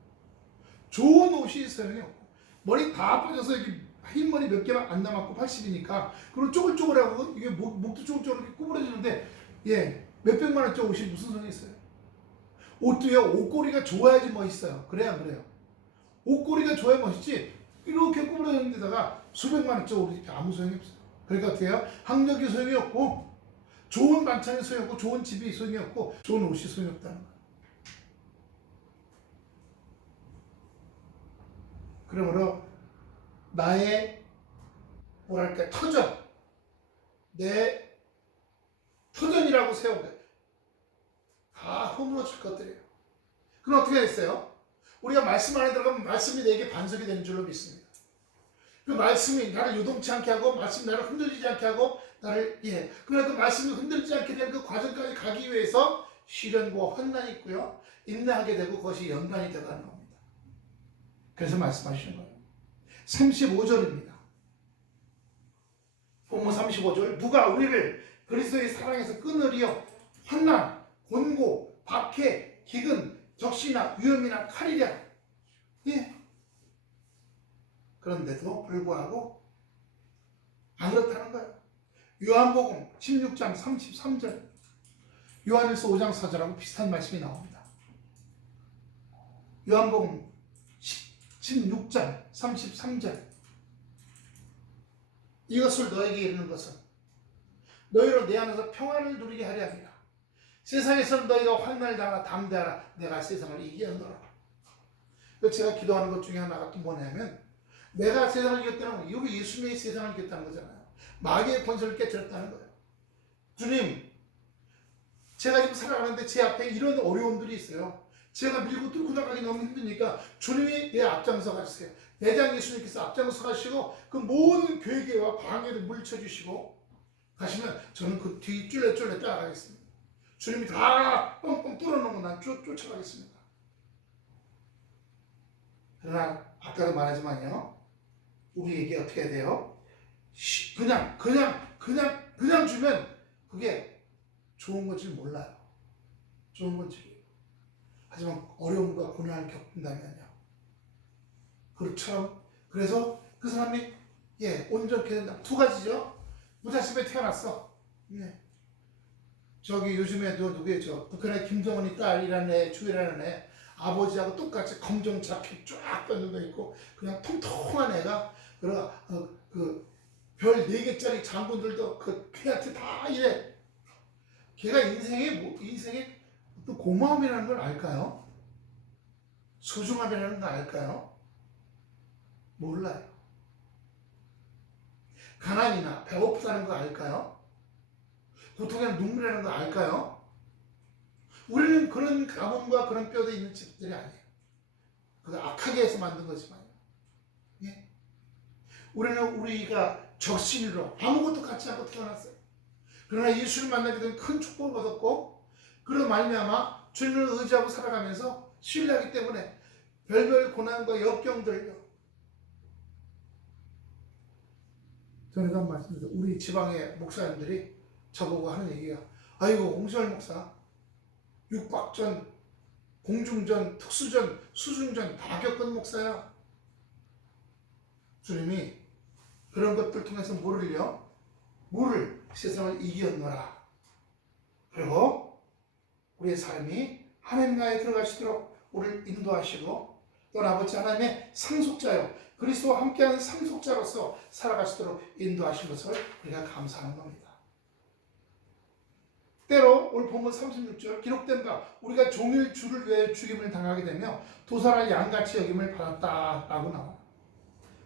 좋은 옷이 소용이 없고 머리 다 빠져서 이렇게 흰머리 몇 개만 안 남았고 80이니까 그리고 쪼글쪼글하고 이게 목도 쪼글쪼글 구부러지는데 몇백만 원짜리 옷이 무슨 소용이 있어요? 옷도요 옷걸이가 좋아야지 멋있어요. 그래야 그래요. 옷걸이가 좋아야 멋있지 이렇게 꾸물어진 데다가 수백만 원짜리 우리 집에 아무 소용이 없어요. 그러니까 어떻게 해요? 학력이 소용이 없고 좋은 반찬이 소용이 없고 좋은 집이 소용이 없고 좋은 옷이 소용이 없다는 거예요. 그러므로 나의 뭐랄까 터전, 내 터전이라고 세우게 다 허물어질 것들이에요. 그럼 어떻게 됐어요? 우리가 말씀 안에 들어가면 말씀이 내게 반석이 되는 줄로 믿습니다. 그 말씀이 나를 요동치 않게 하고 말씀이 나를 흔들리지 않게 하고 나를 그러나 그 말씀이 흔들리지 않게 되는 그 과정까지 가기 위해서 시련과 환난이 있고요. 인내하게 되고 그것이 연관이 되어가는 겁니다. 그래서 말씀하시는 거예요. 35절입니다. 본문 35절 누가 우리를 그리스도의 사랑에서 끊으리요 환난, 곤고, 박해, 기근, 적시나 위험이나 칼이랴. 그런데도 불구하고 안 그렇다는 거예요. 요한복음 16장 33절 요한일서 5장 4절하고 비슷한 말씀이 나옵니다. 요한복음 16장 33절 이것을 너에게 이르는 것은 너희로 내 안에서 평안을 누리게 하려 함이라. 세상에서는 너희가 환난을 당하라 담대하라 내가 세상을 이기었노라. 제가 기도하는 것 중에 하나가 또 뭐냐면 내가 세상을 이겼다는 건 우리 예수님이 세상을 이겼다는 거잖아요. 마귀의 권세를 깨뜨렸다는 거예요. 주님, 제가 지금 살아가는데 제 앞에 이런 어려움들이 있어요. 제가 밀고 뚫고 나가기 너무 힘드니까 주님이 내 앞장서 가주세요. 대장 예수님께서 앞장서 가시고 그 모든 괴계와 방해를 물리쳐 주시고 가시면 저는 그 뒤 쫄래쫄래 따라가겠습니다. 주님이 다 뻥뻥 뚫어놓으면 난 쫓아가겠습니다. 그러나 아까도 말하지만요. 우리에게 어떻게 해야 돼요? 그냥 주면 그게 좋은 건지 몰라요. 좋은 건지. 하지만 어려움과 고난을 겪는다면요. 그렇죠. 그래서 그 사람이 온전케 된다. 두 가지죠. 부잣집에 태어났어. 저기 요즘에도 누구예요? 북한의 김정은이 딸이라는 애, 주이라는 애 아버지하고 똑같이 검정 자켓 쫙 뻗는 거 있고 그냥 통통한 애가 별 4개짜리 장군들도 그 걔한테 다 이래. 걔가 인생의 또 고마움이라는 걸 알까요? 소중함이라는 걸 알까요? 몰라요. 가난이나 배고프다는 거 알까요? 고통이나 눈물이라는 거 알까요? 우리는 그런 가문과 그런 뼈대 있는 집들이 아니에요. 그거 악하게 해서 만든 거지만요. 우리는 우리가 적신으로 아무것도 갖지 않고 태어났어요. 그러나 예수를 만나게 되면 큰 축복을 얻었고 그런 말미암아 주님을 의지하고 살아가면서 신뢰하기 때문에 별별 고난과 역경들요. 저는 한 말씀드려요. 우리 지방의 목사님들이 저보고 하는 얘기가 아이고 홍시열 목사 육박전, 공중전, 특수전, 수중전 다 겪은 목사야. 주님이 그런 것들 통해서 뭐를요? 뭐를 세상을 이기었노라. 그리고 우리의 삶이 하나님 나라에 들어갈 수 있도록 우리를 인도하시고 또 아버지 하나님의 상속자요. 그리스도와 함께하는 상속자로서 살아갈 수 있도록 인도하신 것을 우리가 감사하는 겁니다. 때로 오늘 본문 36절 기록된 바 우리가 종일 주를 위해 죽임을 당하게 되며 도살할 양같이 여김을 받았다라고 나와.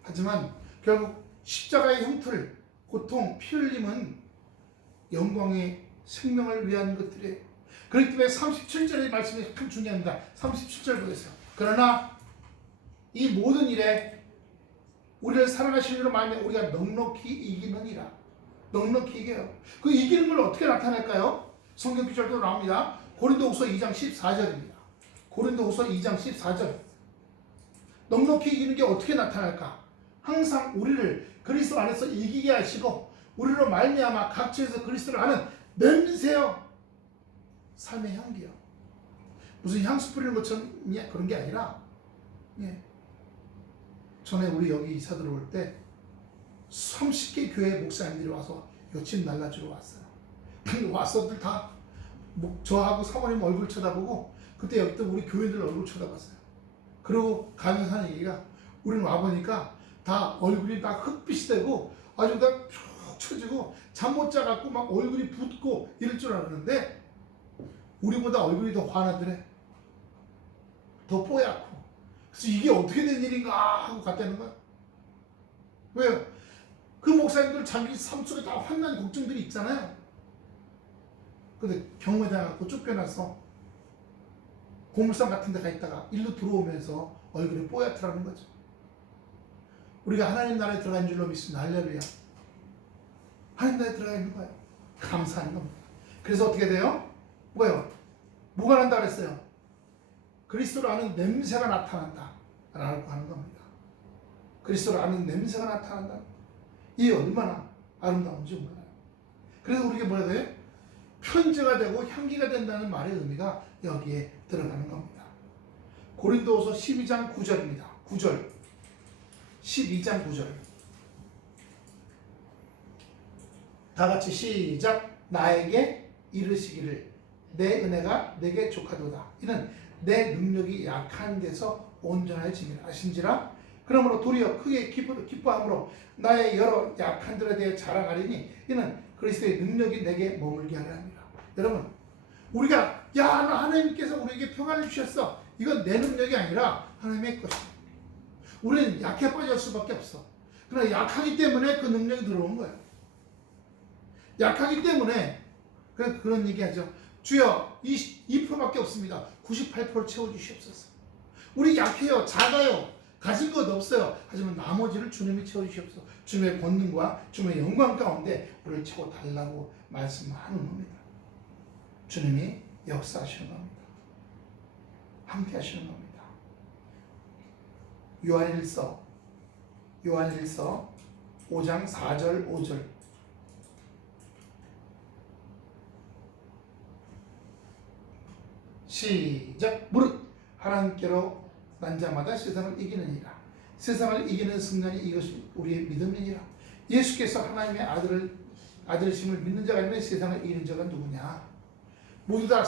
하지만 결국 십자가의 형틀, 고통, 피 흘림은 영광의 생명을 위한 것들이에요. 그렇기 때문에 37절의 말씀이 참 중요합니다. 37절 보세요. 그러나 이 모든 일에 우리를 사랑하시는 이로 말하면 우리가 넉넉히 이기느니라. 넉넉히 이겨요. 그 이기는 걸 어떻게 나타낼까요? 성경 구절도 나옵니다. 고린도후서 2장 14절입니다. 고린도후서 2장 14절. 넉넉히 이기는 게 어떻게 나타날까? 항상 우리를 그리스도 안에서 이기게 하시고 우리로 말미암아 각처에서 그리스도를 아는 냄새요. 삶의 향기요. 무슨 향수 뿌리는 것처럼 그런 게 아니라 전에 우리 여기 이사 들어올 때 30개 교회 목사님들이 와서 여친 날라주러 왔어요. 와서들 다 저하고 사모님 얼굴 쳐다보고 그때 여기 또 우리 교인들 얼굴 쳐다봤어요. 그리고 가면서 하는 얘기가 우리는 와보니까 다 얼굴이 다 흑빛이 되고 아주 다 푹 처지고 잠 못 자갖고 막 얼굴이 붓고 이럴 줄 알았는데 우리보다 얼굴이 더 환하더래. 더 뽀얗고. 그래서 이게 어떻게 된 일인가 하고 갔다는 거야. 왜요? 그 목사님들 자기 삶 속에 다 환난 걱정들이 있잖아요. 근데 경매 당하고 쫓겨나서 고물상 같은 데 가 있다가 일로 들어오면서 얼굴이 뽀얗더라는 거죠. 우리가 하나님 나라에 들어간 줄로 믿습니다. 할렐루야. 하나님 나라에 들어가 있는 거예요. 감사한 겁니다. 그래서 어떻게 돼요? 뭐예요? 뭐가 난다 그랬어요? 그리스도를 아는 냄새가 나타난다 라고 하는 겁니다. 그리스도를 아는 냄새가 나타난다. 이게 얼마나 아름다운지 몰라요. 그래서 우리가 뭐라 돼요? 편지가 되고 향기가 된다는 말의 의미가 여기에 들어가는 겁니다. 고린도후서 12장 9절입니다. 9절 12장 9절 다 같이 시작. 나에게 이르시기를 내 은혜가 내게 족하도다. 이는 내 능력이 약한 데서 온전해짐이라 하신지라. 그러므로 도리어 크게 기뻐함으로 나의 여러 약한들에 대해 자랑하리니 이는 그리스도의 능력이 내게 머물게 하려 합니다. 여러분, 우리가 나 하나님께서 우리에게 평안을 주셨어. 이건 내 능력이 아니라 하나님의 것이야. 우리는 약해 빠질 수밖에 없어. 그러나 약하기 때문에 그 능력이 들어온 거야. 약하기 때문에 그런 얘기하죠. 주여 2%밖에 없습니다. 98% 채워주시옵소서. 우리 약해요. 작아요. 가진 것 없어요. 하지만 나머지를 주님이 채워주시옵소서. 주님의 권능과 주님의 영광 가운데 우리를 채워달라고 말씀하는 겁니다. 주님이 역사하시는 겁니다. 함께 하시는 겁니다. 요한일서 5장 4절 5절 시작. 무릇 하나님께로 난 자마다 세상을 이기느니라. 세상을 이기는 승리는 이것이 우리의 믿음이니라. 예수께서 하나님의 아들이심을 믿는 자가 아니면 세상을 이기는 자가 누구냐? 모두 다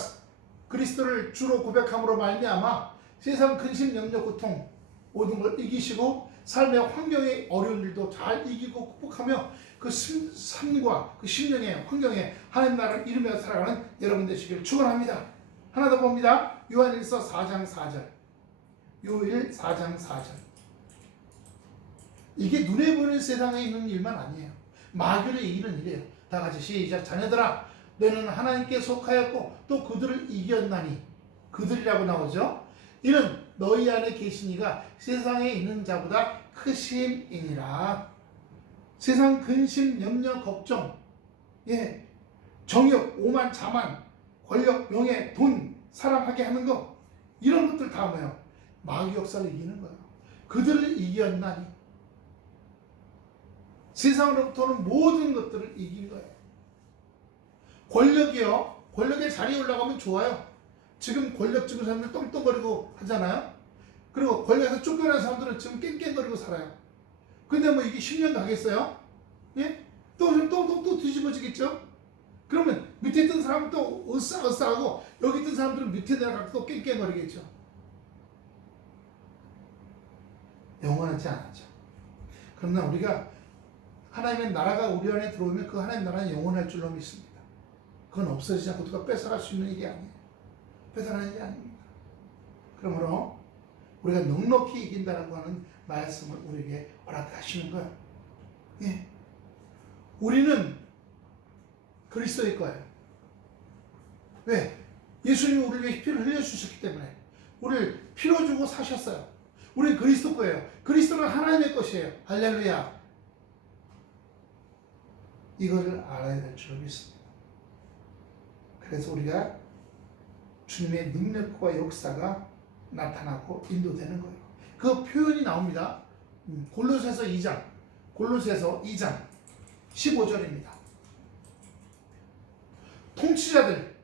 그리스도를 주로 고백함으로 말미암아 세상 근심 염려 고통 모든 걸 이기시고 삶의 환경의 어려운 일도 잘 이기고 극복하며 그 삶과 그 심령의 환경에 하나님 나라를 이루며 살아가는 여러분 되시길 축원합니다. 하나 더 봅니다. 요한일서 4장 4절. 요일 4장 4절. 이게 눈에 보이는 세상에 있는 일만 아니에요. 마귀를 이기는 일이에요. 다 같이 시작. 자녀들아, 너는 하나님께 속하였고 또 그들을 이겼나니. 그들이라고 나오죠. 이는 너희 안에 계신 이가 세상에 있는 자보다 크심이니라. 세상 근심, 염려, 걱정, 정욕, 오만, 자만, 권력, 명예, 돈, 사랑하게 하는 것, 이런 것들 다 뭐예요? 마귀 역사를 이기는 거예요. 그들을 이겼나니. 세상으로부터는 모든 것들을 이긴 거예요. 권력이요. 권력의 자리에 올라가면 좋아요. 지금 권력 찍은 사람들 떵떵거리고 하잖아요. 그리고 권력에서 쫓겨난 사람들은 지금 깽깽거리고 살아요. 근데 뭐 이게 10년 가겠어요? 예? 또 뒤집어지겠죠? 그러면 밑에 있던 사람은 또 으쌰으쌰하고 여기 있던 사람들은 밑에 내려가고 또 깽깽거리겠죠. 영원하지 않았죠. 그러나 우리가 하나님의 나라가 우리 안에 들어오면 그 하나님 나라는 영원할 줄로 믿습니다. 그건 없어지지 않고 누가 뺏어갈 수 있는 일이 아니에요. 뺏어가는 일이 아닙니다. 그러므로 우리가 넉넉히 이긴다라고 하는 말씀을 우리에게 허락하시는 거예요. 예. 우리는 그리스도일 거예요. 왜? 예수님이 우리를 위해 피를 흘려주셨기 때문에 우리를 피로 주고 사셨어요. 우리는 그리스도 거예요. 그리스도는 하나님의 것이에요. 할렐루야. 이거를 알아야 될 줄 믿습니다. 그래서 우리가 주님의 능력과 역사가 나타나고 인도되는 거예요. 그 표현이 나옵니다. 골로새서 2장 15절입니다. 통치자들,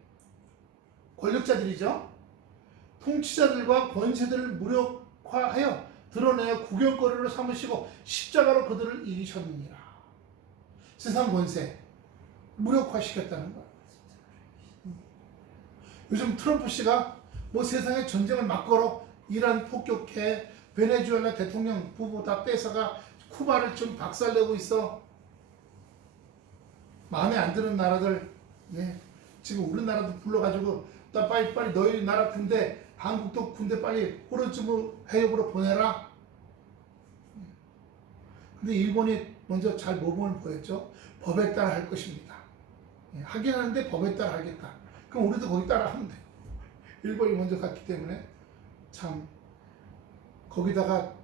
권력자들이죠. 통치자들과 권세들을 무력화하여 드러내어 구경거리로 삼으시고 십자가로 그들을 이기셨느니라. 세상 권세 무력화시켰다는 거예요. 요즘 트럼프 씨가 뭐 세상에 전쟁을 막 걸어 이란 폭격해 베네수엘라 대통령 부부 다 뺏어가 쿠바를 좀 박살내고 있어. 마음에 안 드는 나라들, 예. 지금 우리나라도 불러가지고 나 빨리 너희 나라 군대, 한국도 군대 빨리 호르즈무 해역으로 보내라. 근데 일본이 먼저 잘 모범을 보였죠. 법에 따라 할 것입니다. 예, 하긴 하는데 법에 따라 하겠다. 그럼 우리도 거기 따라 하면 돼요. 일본이 먼저 갔기 때문에 참 거기다가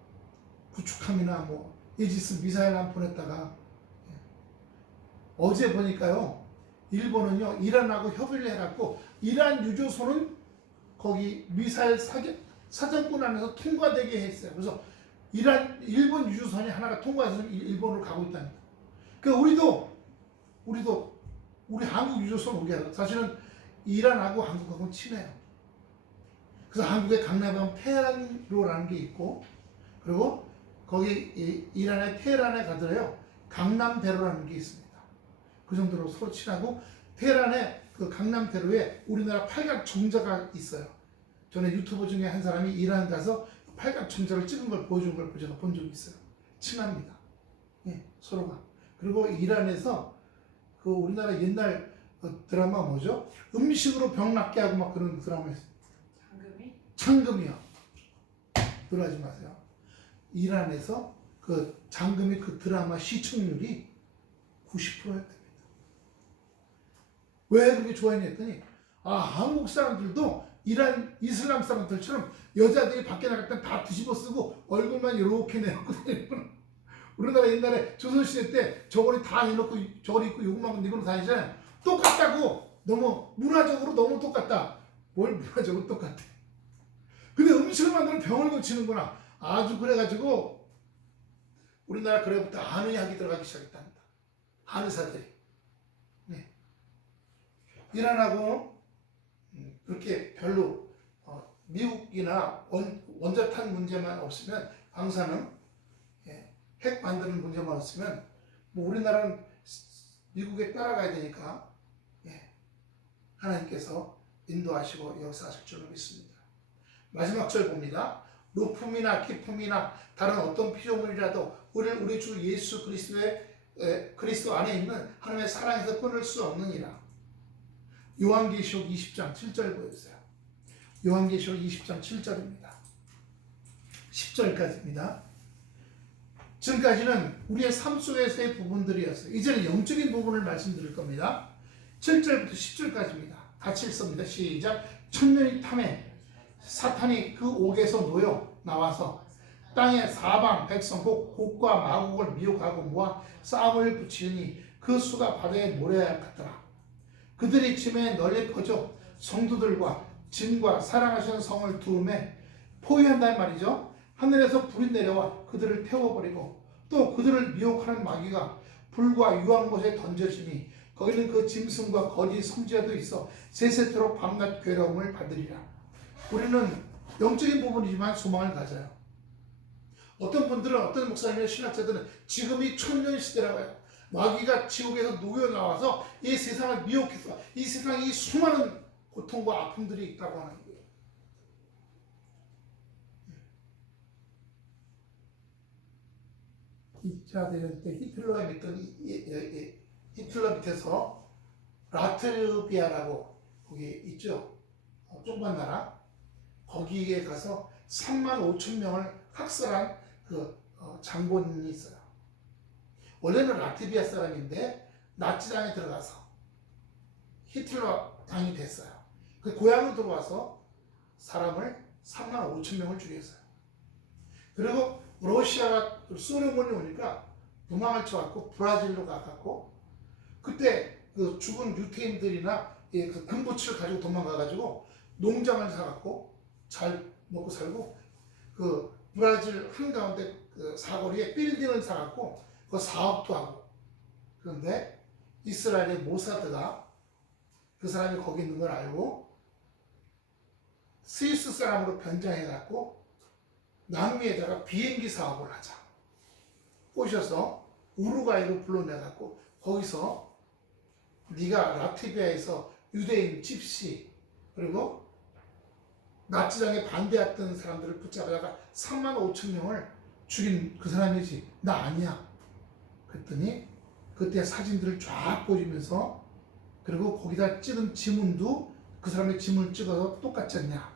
구축함이나 뭐 이지스 미사일 한 보냈다가 어제 보니까요, 일본은요 이란하고 협의를 해갖고 이란 유조선은 거기 미사일 사정권 안에서 통과되게 했어요. 그래서 일본 유조선이 하나가 통과해서 일본으로 가고 있다니까. 그러니까 우리 한국 유조선 오게 하고, 사실은 이란하고 한국하고는 친해요. 그래서 한국의 강남에 테헤란로라는 게 있고, 그리고 거기 이란의 테헤란에 가더라요 강남대로라는 게 있습니다. 그 정도로 서로 친하고, 테헤란의 그 강남대로에 우리나라 팔각 정자가 있어요. 전에 유튜버 중에 한 사람이 이란 가서 팔각 정자를 찍은 걸 보여준 걸 제가 본 적이 있어요. 친합니다. 예, 서로가. 그리고 이란에서 그 우리나라 옛날 드라마 뭐죠? 음식으로 병 낫게 하고 막 그런 드라마 있어요. 장금이요. 놀라지 마세요. 이란에서 그 장금이 그 드라마 시청률이 90%였답니다. 왜 그렇게 좋아했냐 했더니, 한국 사람들도 이란 이슬람 사람들처럼 여자들이 밖에 나갈 땐 다 뒤집어 쓰고 얼굴만 이렇게 내놓고 다니는. 우리나라 옛날에 조선시대 때 저고리 다 해놓고 저고리 입고 요것만 입고 다니잖아요. 똑같다고. 너무 문화적으로 너무 똑같다. 뭘 문화적으로 똑같아. 근데 음식을 만드는 병을 고치는구나. 아주 그래가지고 우리나라 그래부터 한의학이 들어가기 시작했답니다. 한의사들이. 네. 이란하고 그렇게 별로 미국이나 원자탄 문제만 없으면, 방사능, 핵 만드는 문제만 없으면 뭐 우리나라는 미국에 따라가야 되니까 하나님께서 인도하시고 역사하실 줄로 믿습니다. 마지막 절 봅니다. 높음이나 깊음이나 다른 어떤 피조물이라도 우리 주 예수 그리스도 안에 있는 하나님의 사랑에서 끊을 수 없느니라. 요한계시록 20장 7절 보여주세요. 요한계시록 20장 7절입니다. 10절까지입니다. 지금까지는 우리의 삶 속에서의 부분들이었어요. 이제는 영적인 부분을 말씀드릴 겁니다. 7절부터 10절까지입니다. 같이 읽습니다. 시작. 천년이 탐해 사탄이 그 옥에서 놓여 나와서 땅의 사방 백성 곧 곡과 마곡을 미혹하고 모아 싸움을 붙이니 그 수가 바다의 모래와 같더라. 그들이 짐에 널리 퍼져 성도들과 짐과 사랑하시는 성을 두음에 포위한단 말이죠. 하늘에서 불이 내려와 그들을 태워버리고 또 그들을 미혹하는 마귀가 불과 유황 못에 던져지니 거기는 그 짐승과 거짓 선지자도 있어 세세토록 밤낮 괴로움을 받으리라. 우리는 영적인 부분이지만 소망을 가져요. 어떤 분들은, 어떤 목사님이나 신학자들은 지금이 천년 시대라고 해요. 마귀가 지옥에서 녹여 나와서 이 세상을 미혹해서 이 세상에 이 수많은 고통과 아픔들이 있다고 하는 거예요. 2차 대전 때 히틀러가 믿던 히틀러 밑에서 라트비아라고 거기 있죠. 좁은 나라. 거기에 가서 3만 5천 명을 학살한 그 장본인이 있어요. 원래는 라트비아 사람인데 나치당에 들어가서 히틀러 당이 됐어요. 그 고향으로 들어와서 사람을 3만 5천 명을 죽였어요. 그리고 러시아가 소련군이 오니까 도망을 쳐갖고 브라질로 가갖고, 그때 그 죽은 유태인들이나 그 금부치를 가지고 도망가가지고 농장을 사갖고 잘 먹고 살고, 그 브라질 한가운데 그 사거리에 빌딩을 사갖고 그 사업도 하고. 그런데 이스라엘의 모사드가 그 사람이 거기 있는 걸 알고 스위스 사람으로 변장해갖고 남미에다가 비행기 사업을 하자 꼬셔서 우루과이로 불러내갖고 거기서 네가 라트비아에서 유대인 집시 그리고 나치당에 반대했던 사람들을 붙잡아다가 3만 5천 명을 죽인 그 사람이지 나 아니야. 그랬더니 그때 사진들을 쫙 보여주면서 그리고 거기다 찍은 지문도 그 사람의 지문을 찍어서 똑같지 않냐.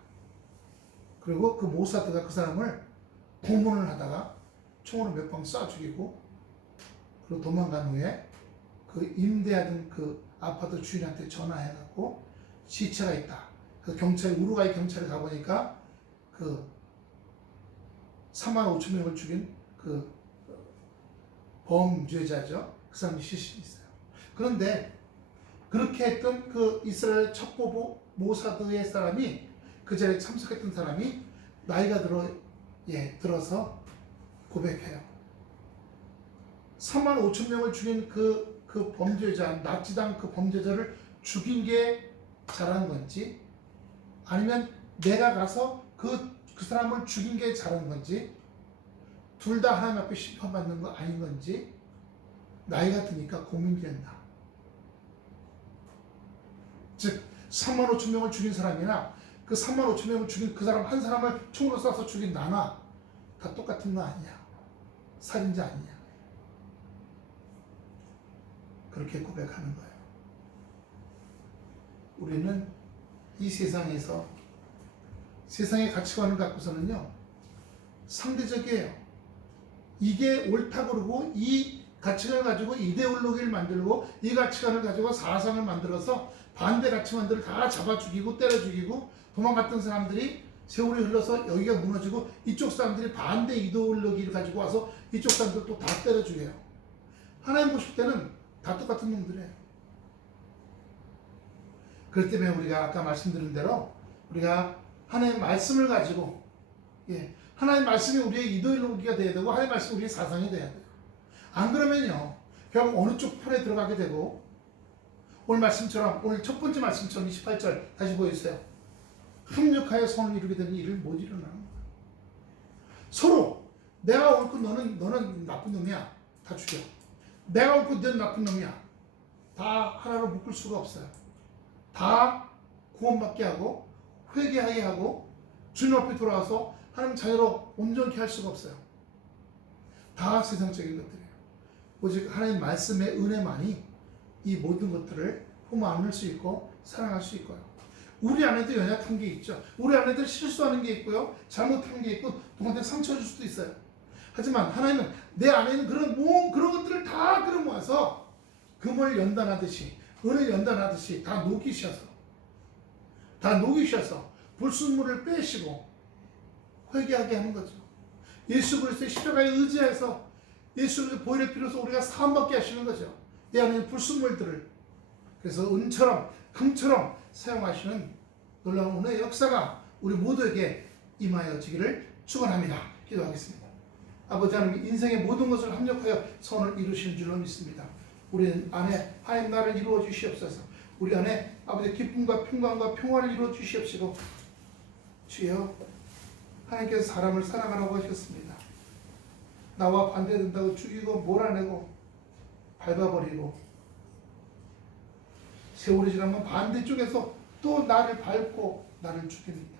그리고 그 모사드가 그 사람을 고문을 하다가 총으로 몇 방 쏴 죽이고 그리고 도망간 후에 그 임대하던 그 아파트 주인한테 전화해갖고 시체가 있다. 그래서 우루과이 경찰에 가보니까 그 3만 5천 명을 죽인 그 범죄자죠. 그 사람이 시신이 있어요. 그런데 그렇게 했던 그 이스라엘 첩보부 모사드의 사람이 그 자리에 참석했던 사람이 나이가 들어서 고백해요. 3만 5천 명을 죽인 그 범죄자, 나치당 그 범죄자를 죽인 게 잘한 건지 아니면 내가 가서 그 사람을 죽인 게 잘한 건지 둘 다 하나님 앞에 심판받는 거 아닌 건지 나이가 드니까 고민이 된다. 즉 3만 5천 명을 죽인 사람이나 그 3만 5천 명을 죽인 그 사람 한 사람을 총으로 쏴서 죽인 나나 다 똑같은 거 아니야. 살인자 아니냐. 그렇게 고백하는 거예요. 우리는 이 세상에서 세상의 가치관을 갖고서는요 상대적이에요. 이게 옳다 그러고 이 가치관을 가지고 이데올로기를 만들고 이 가치관을 가지고 사상을 만들어서 반대 가치관들을 다 잡아 죽이고 때려 죽이고 도망갔던 사람들이 세월이 흘러서 여기가 무너지고 이쪽 사람들이 반대 이데올로기를 가지고 와서 이쪽 사람들 또 다 때려 죽여요. 하나님 보실 때는 다 똑같은 놈들이에요. 그렇기 때문에 우리가 아까 말씀드린 대로 우리가 하나님의 말씀을 가지고 하나님의 말씀이 우리의 이데올로기가 돼야 되고 하나님의 말씀이 우리의 사상이 돼야 돼요. 안 그러면요 결국 어느 쪽 편에 들어가게 되고 오늘 말씀처럼 오늘 첫 번째 말씀처럼 28절 다시 보여주세요. 합력하여 선을 이루게 되는 일을 못 일어나는 거야. 서로 내가 옳고 너는 나쁜 놈이야. 다 죽여. 내가 옳고 너는 나쁜 놈이야. 다 하나로 묶을 수가 없어요. 다 구원받게 하고 회개하게 하고 주님 앞에 돌아와서 하나님 자녀로 온전케 할 수가 없어요. 다 세상적인 것들이에요. 오직 하나님 말씀의 은혜만이 이 모든 것들을 품 안을 수 있고 사랑할 수 있고요. 우리 안에도 연약한 게 있죠. 우리 안에도 실수하는 게 있고요. 잘못한 게 있고 누구한테 상처 줄 수도 있어요. 하지만 하나님은 내 안에 있는 그런 것들을 다 끌어모아서 금을 연단하듯이 은을 연단하듯이 다 녹이셔서 불순물을 빼시고 회개하게 하는 거죠. 예수 그리스도의 십자가에 의지해서 예수 그리스도 보혈의 피로서 우리가 사함받게 하시는 거죠. 내 안에 있는 불순물들을 그래서 은처럼 금처럼 사용하시는 놀라운 은혜의 역사가 우리 모두에게 임하여지기를 축원합니다. 기도하겠습니다. 아버지 하나님 인생의 모든 것을 합력하여 선을 이루시는 줄로 믿습니다. 우리 안에 하나님 나라를 이루어 주시옵소서. 우리 안에 아버지 기쁨과 평강과 평화를 이루어 주시옵시고 주여 하나님께서 사람을 사랑하라고 하셨습니다. 나와 반대된다고 죽이고 몰아내고 밟아버리고 세월이 지나면 반대쪽에서 또 나를 밟고 나를 죽입니다.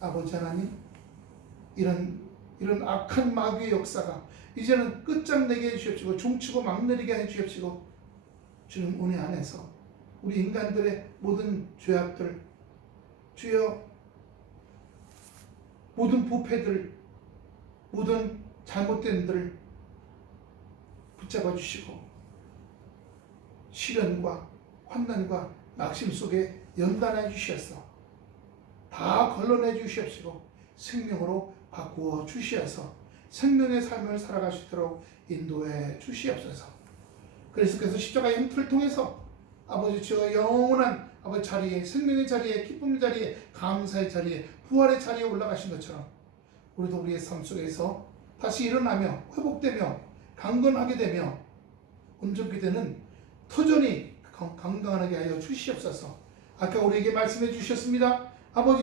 아버지 하나님 이런 악한 마귀의 역사가 이제는 끝장내게 해주시옵시고 종치고 막내리게 해주시옵시고 주님 은혜 안에서 우리 인간들의 모든 죄악들 주여 모든 부패들 모든 잘못된들 붙잡아 주시고 시련과 환난과 낙심 속에 연단해 주셔서 다 걸러내 주시옵시고 생명으로 바꾸어 주시어서 생명의 삶을 살아갈 수 있도록 인도해 주시옵소서. 그리스도께서 십자가의 형틀을 통해서 아버지 주여 영원한 아버지 자리에 생명의 자리에 기쁨의 자리에 감사의 자리에 부활의 자리에 올라가신 것처럼 우리도 우리의 삶 속에서 다시 일어나며 회복되며 강건하게 되며 온전히 되는 터전이 건강하게 하여 주시옵소서. 아까 우리에게 말씀해 주셨습니다. 아버지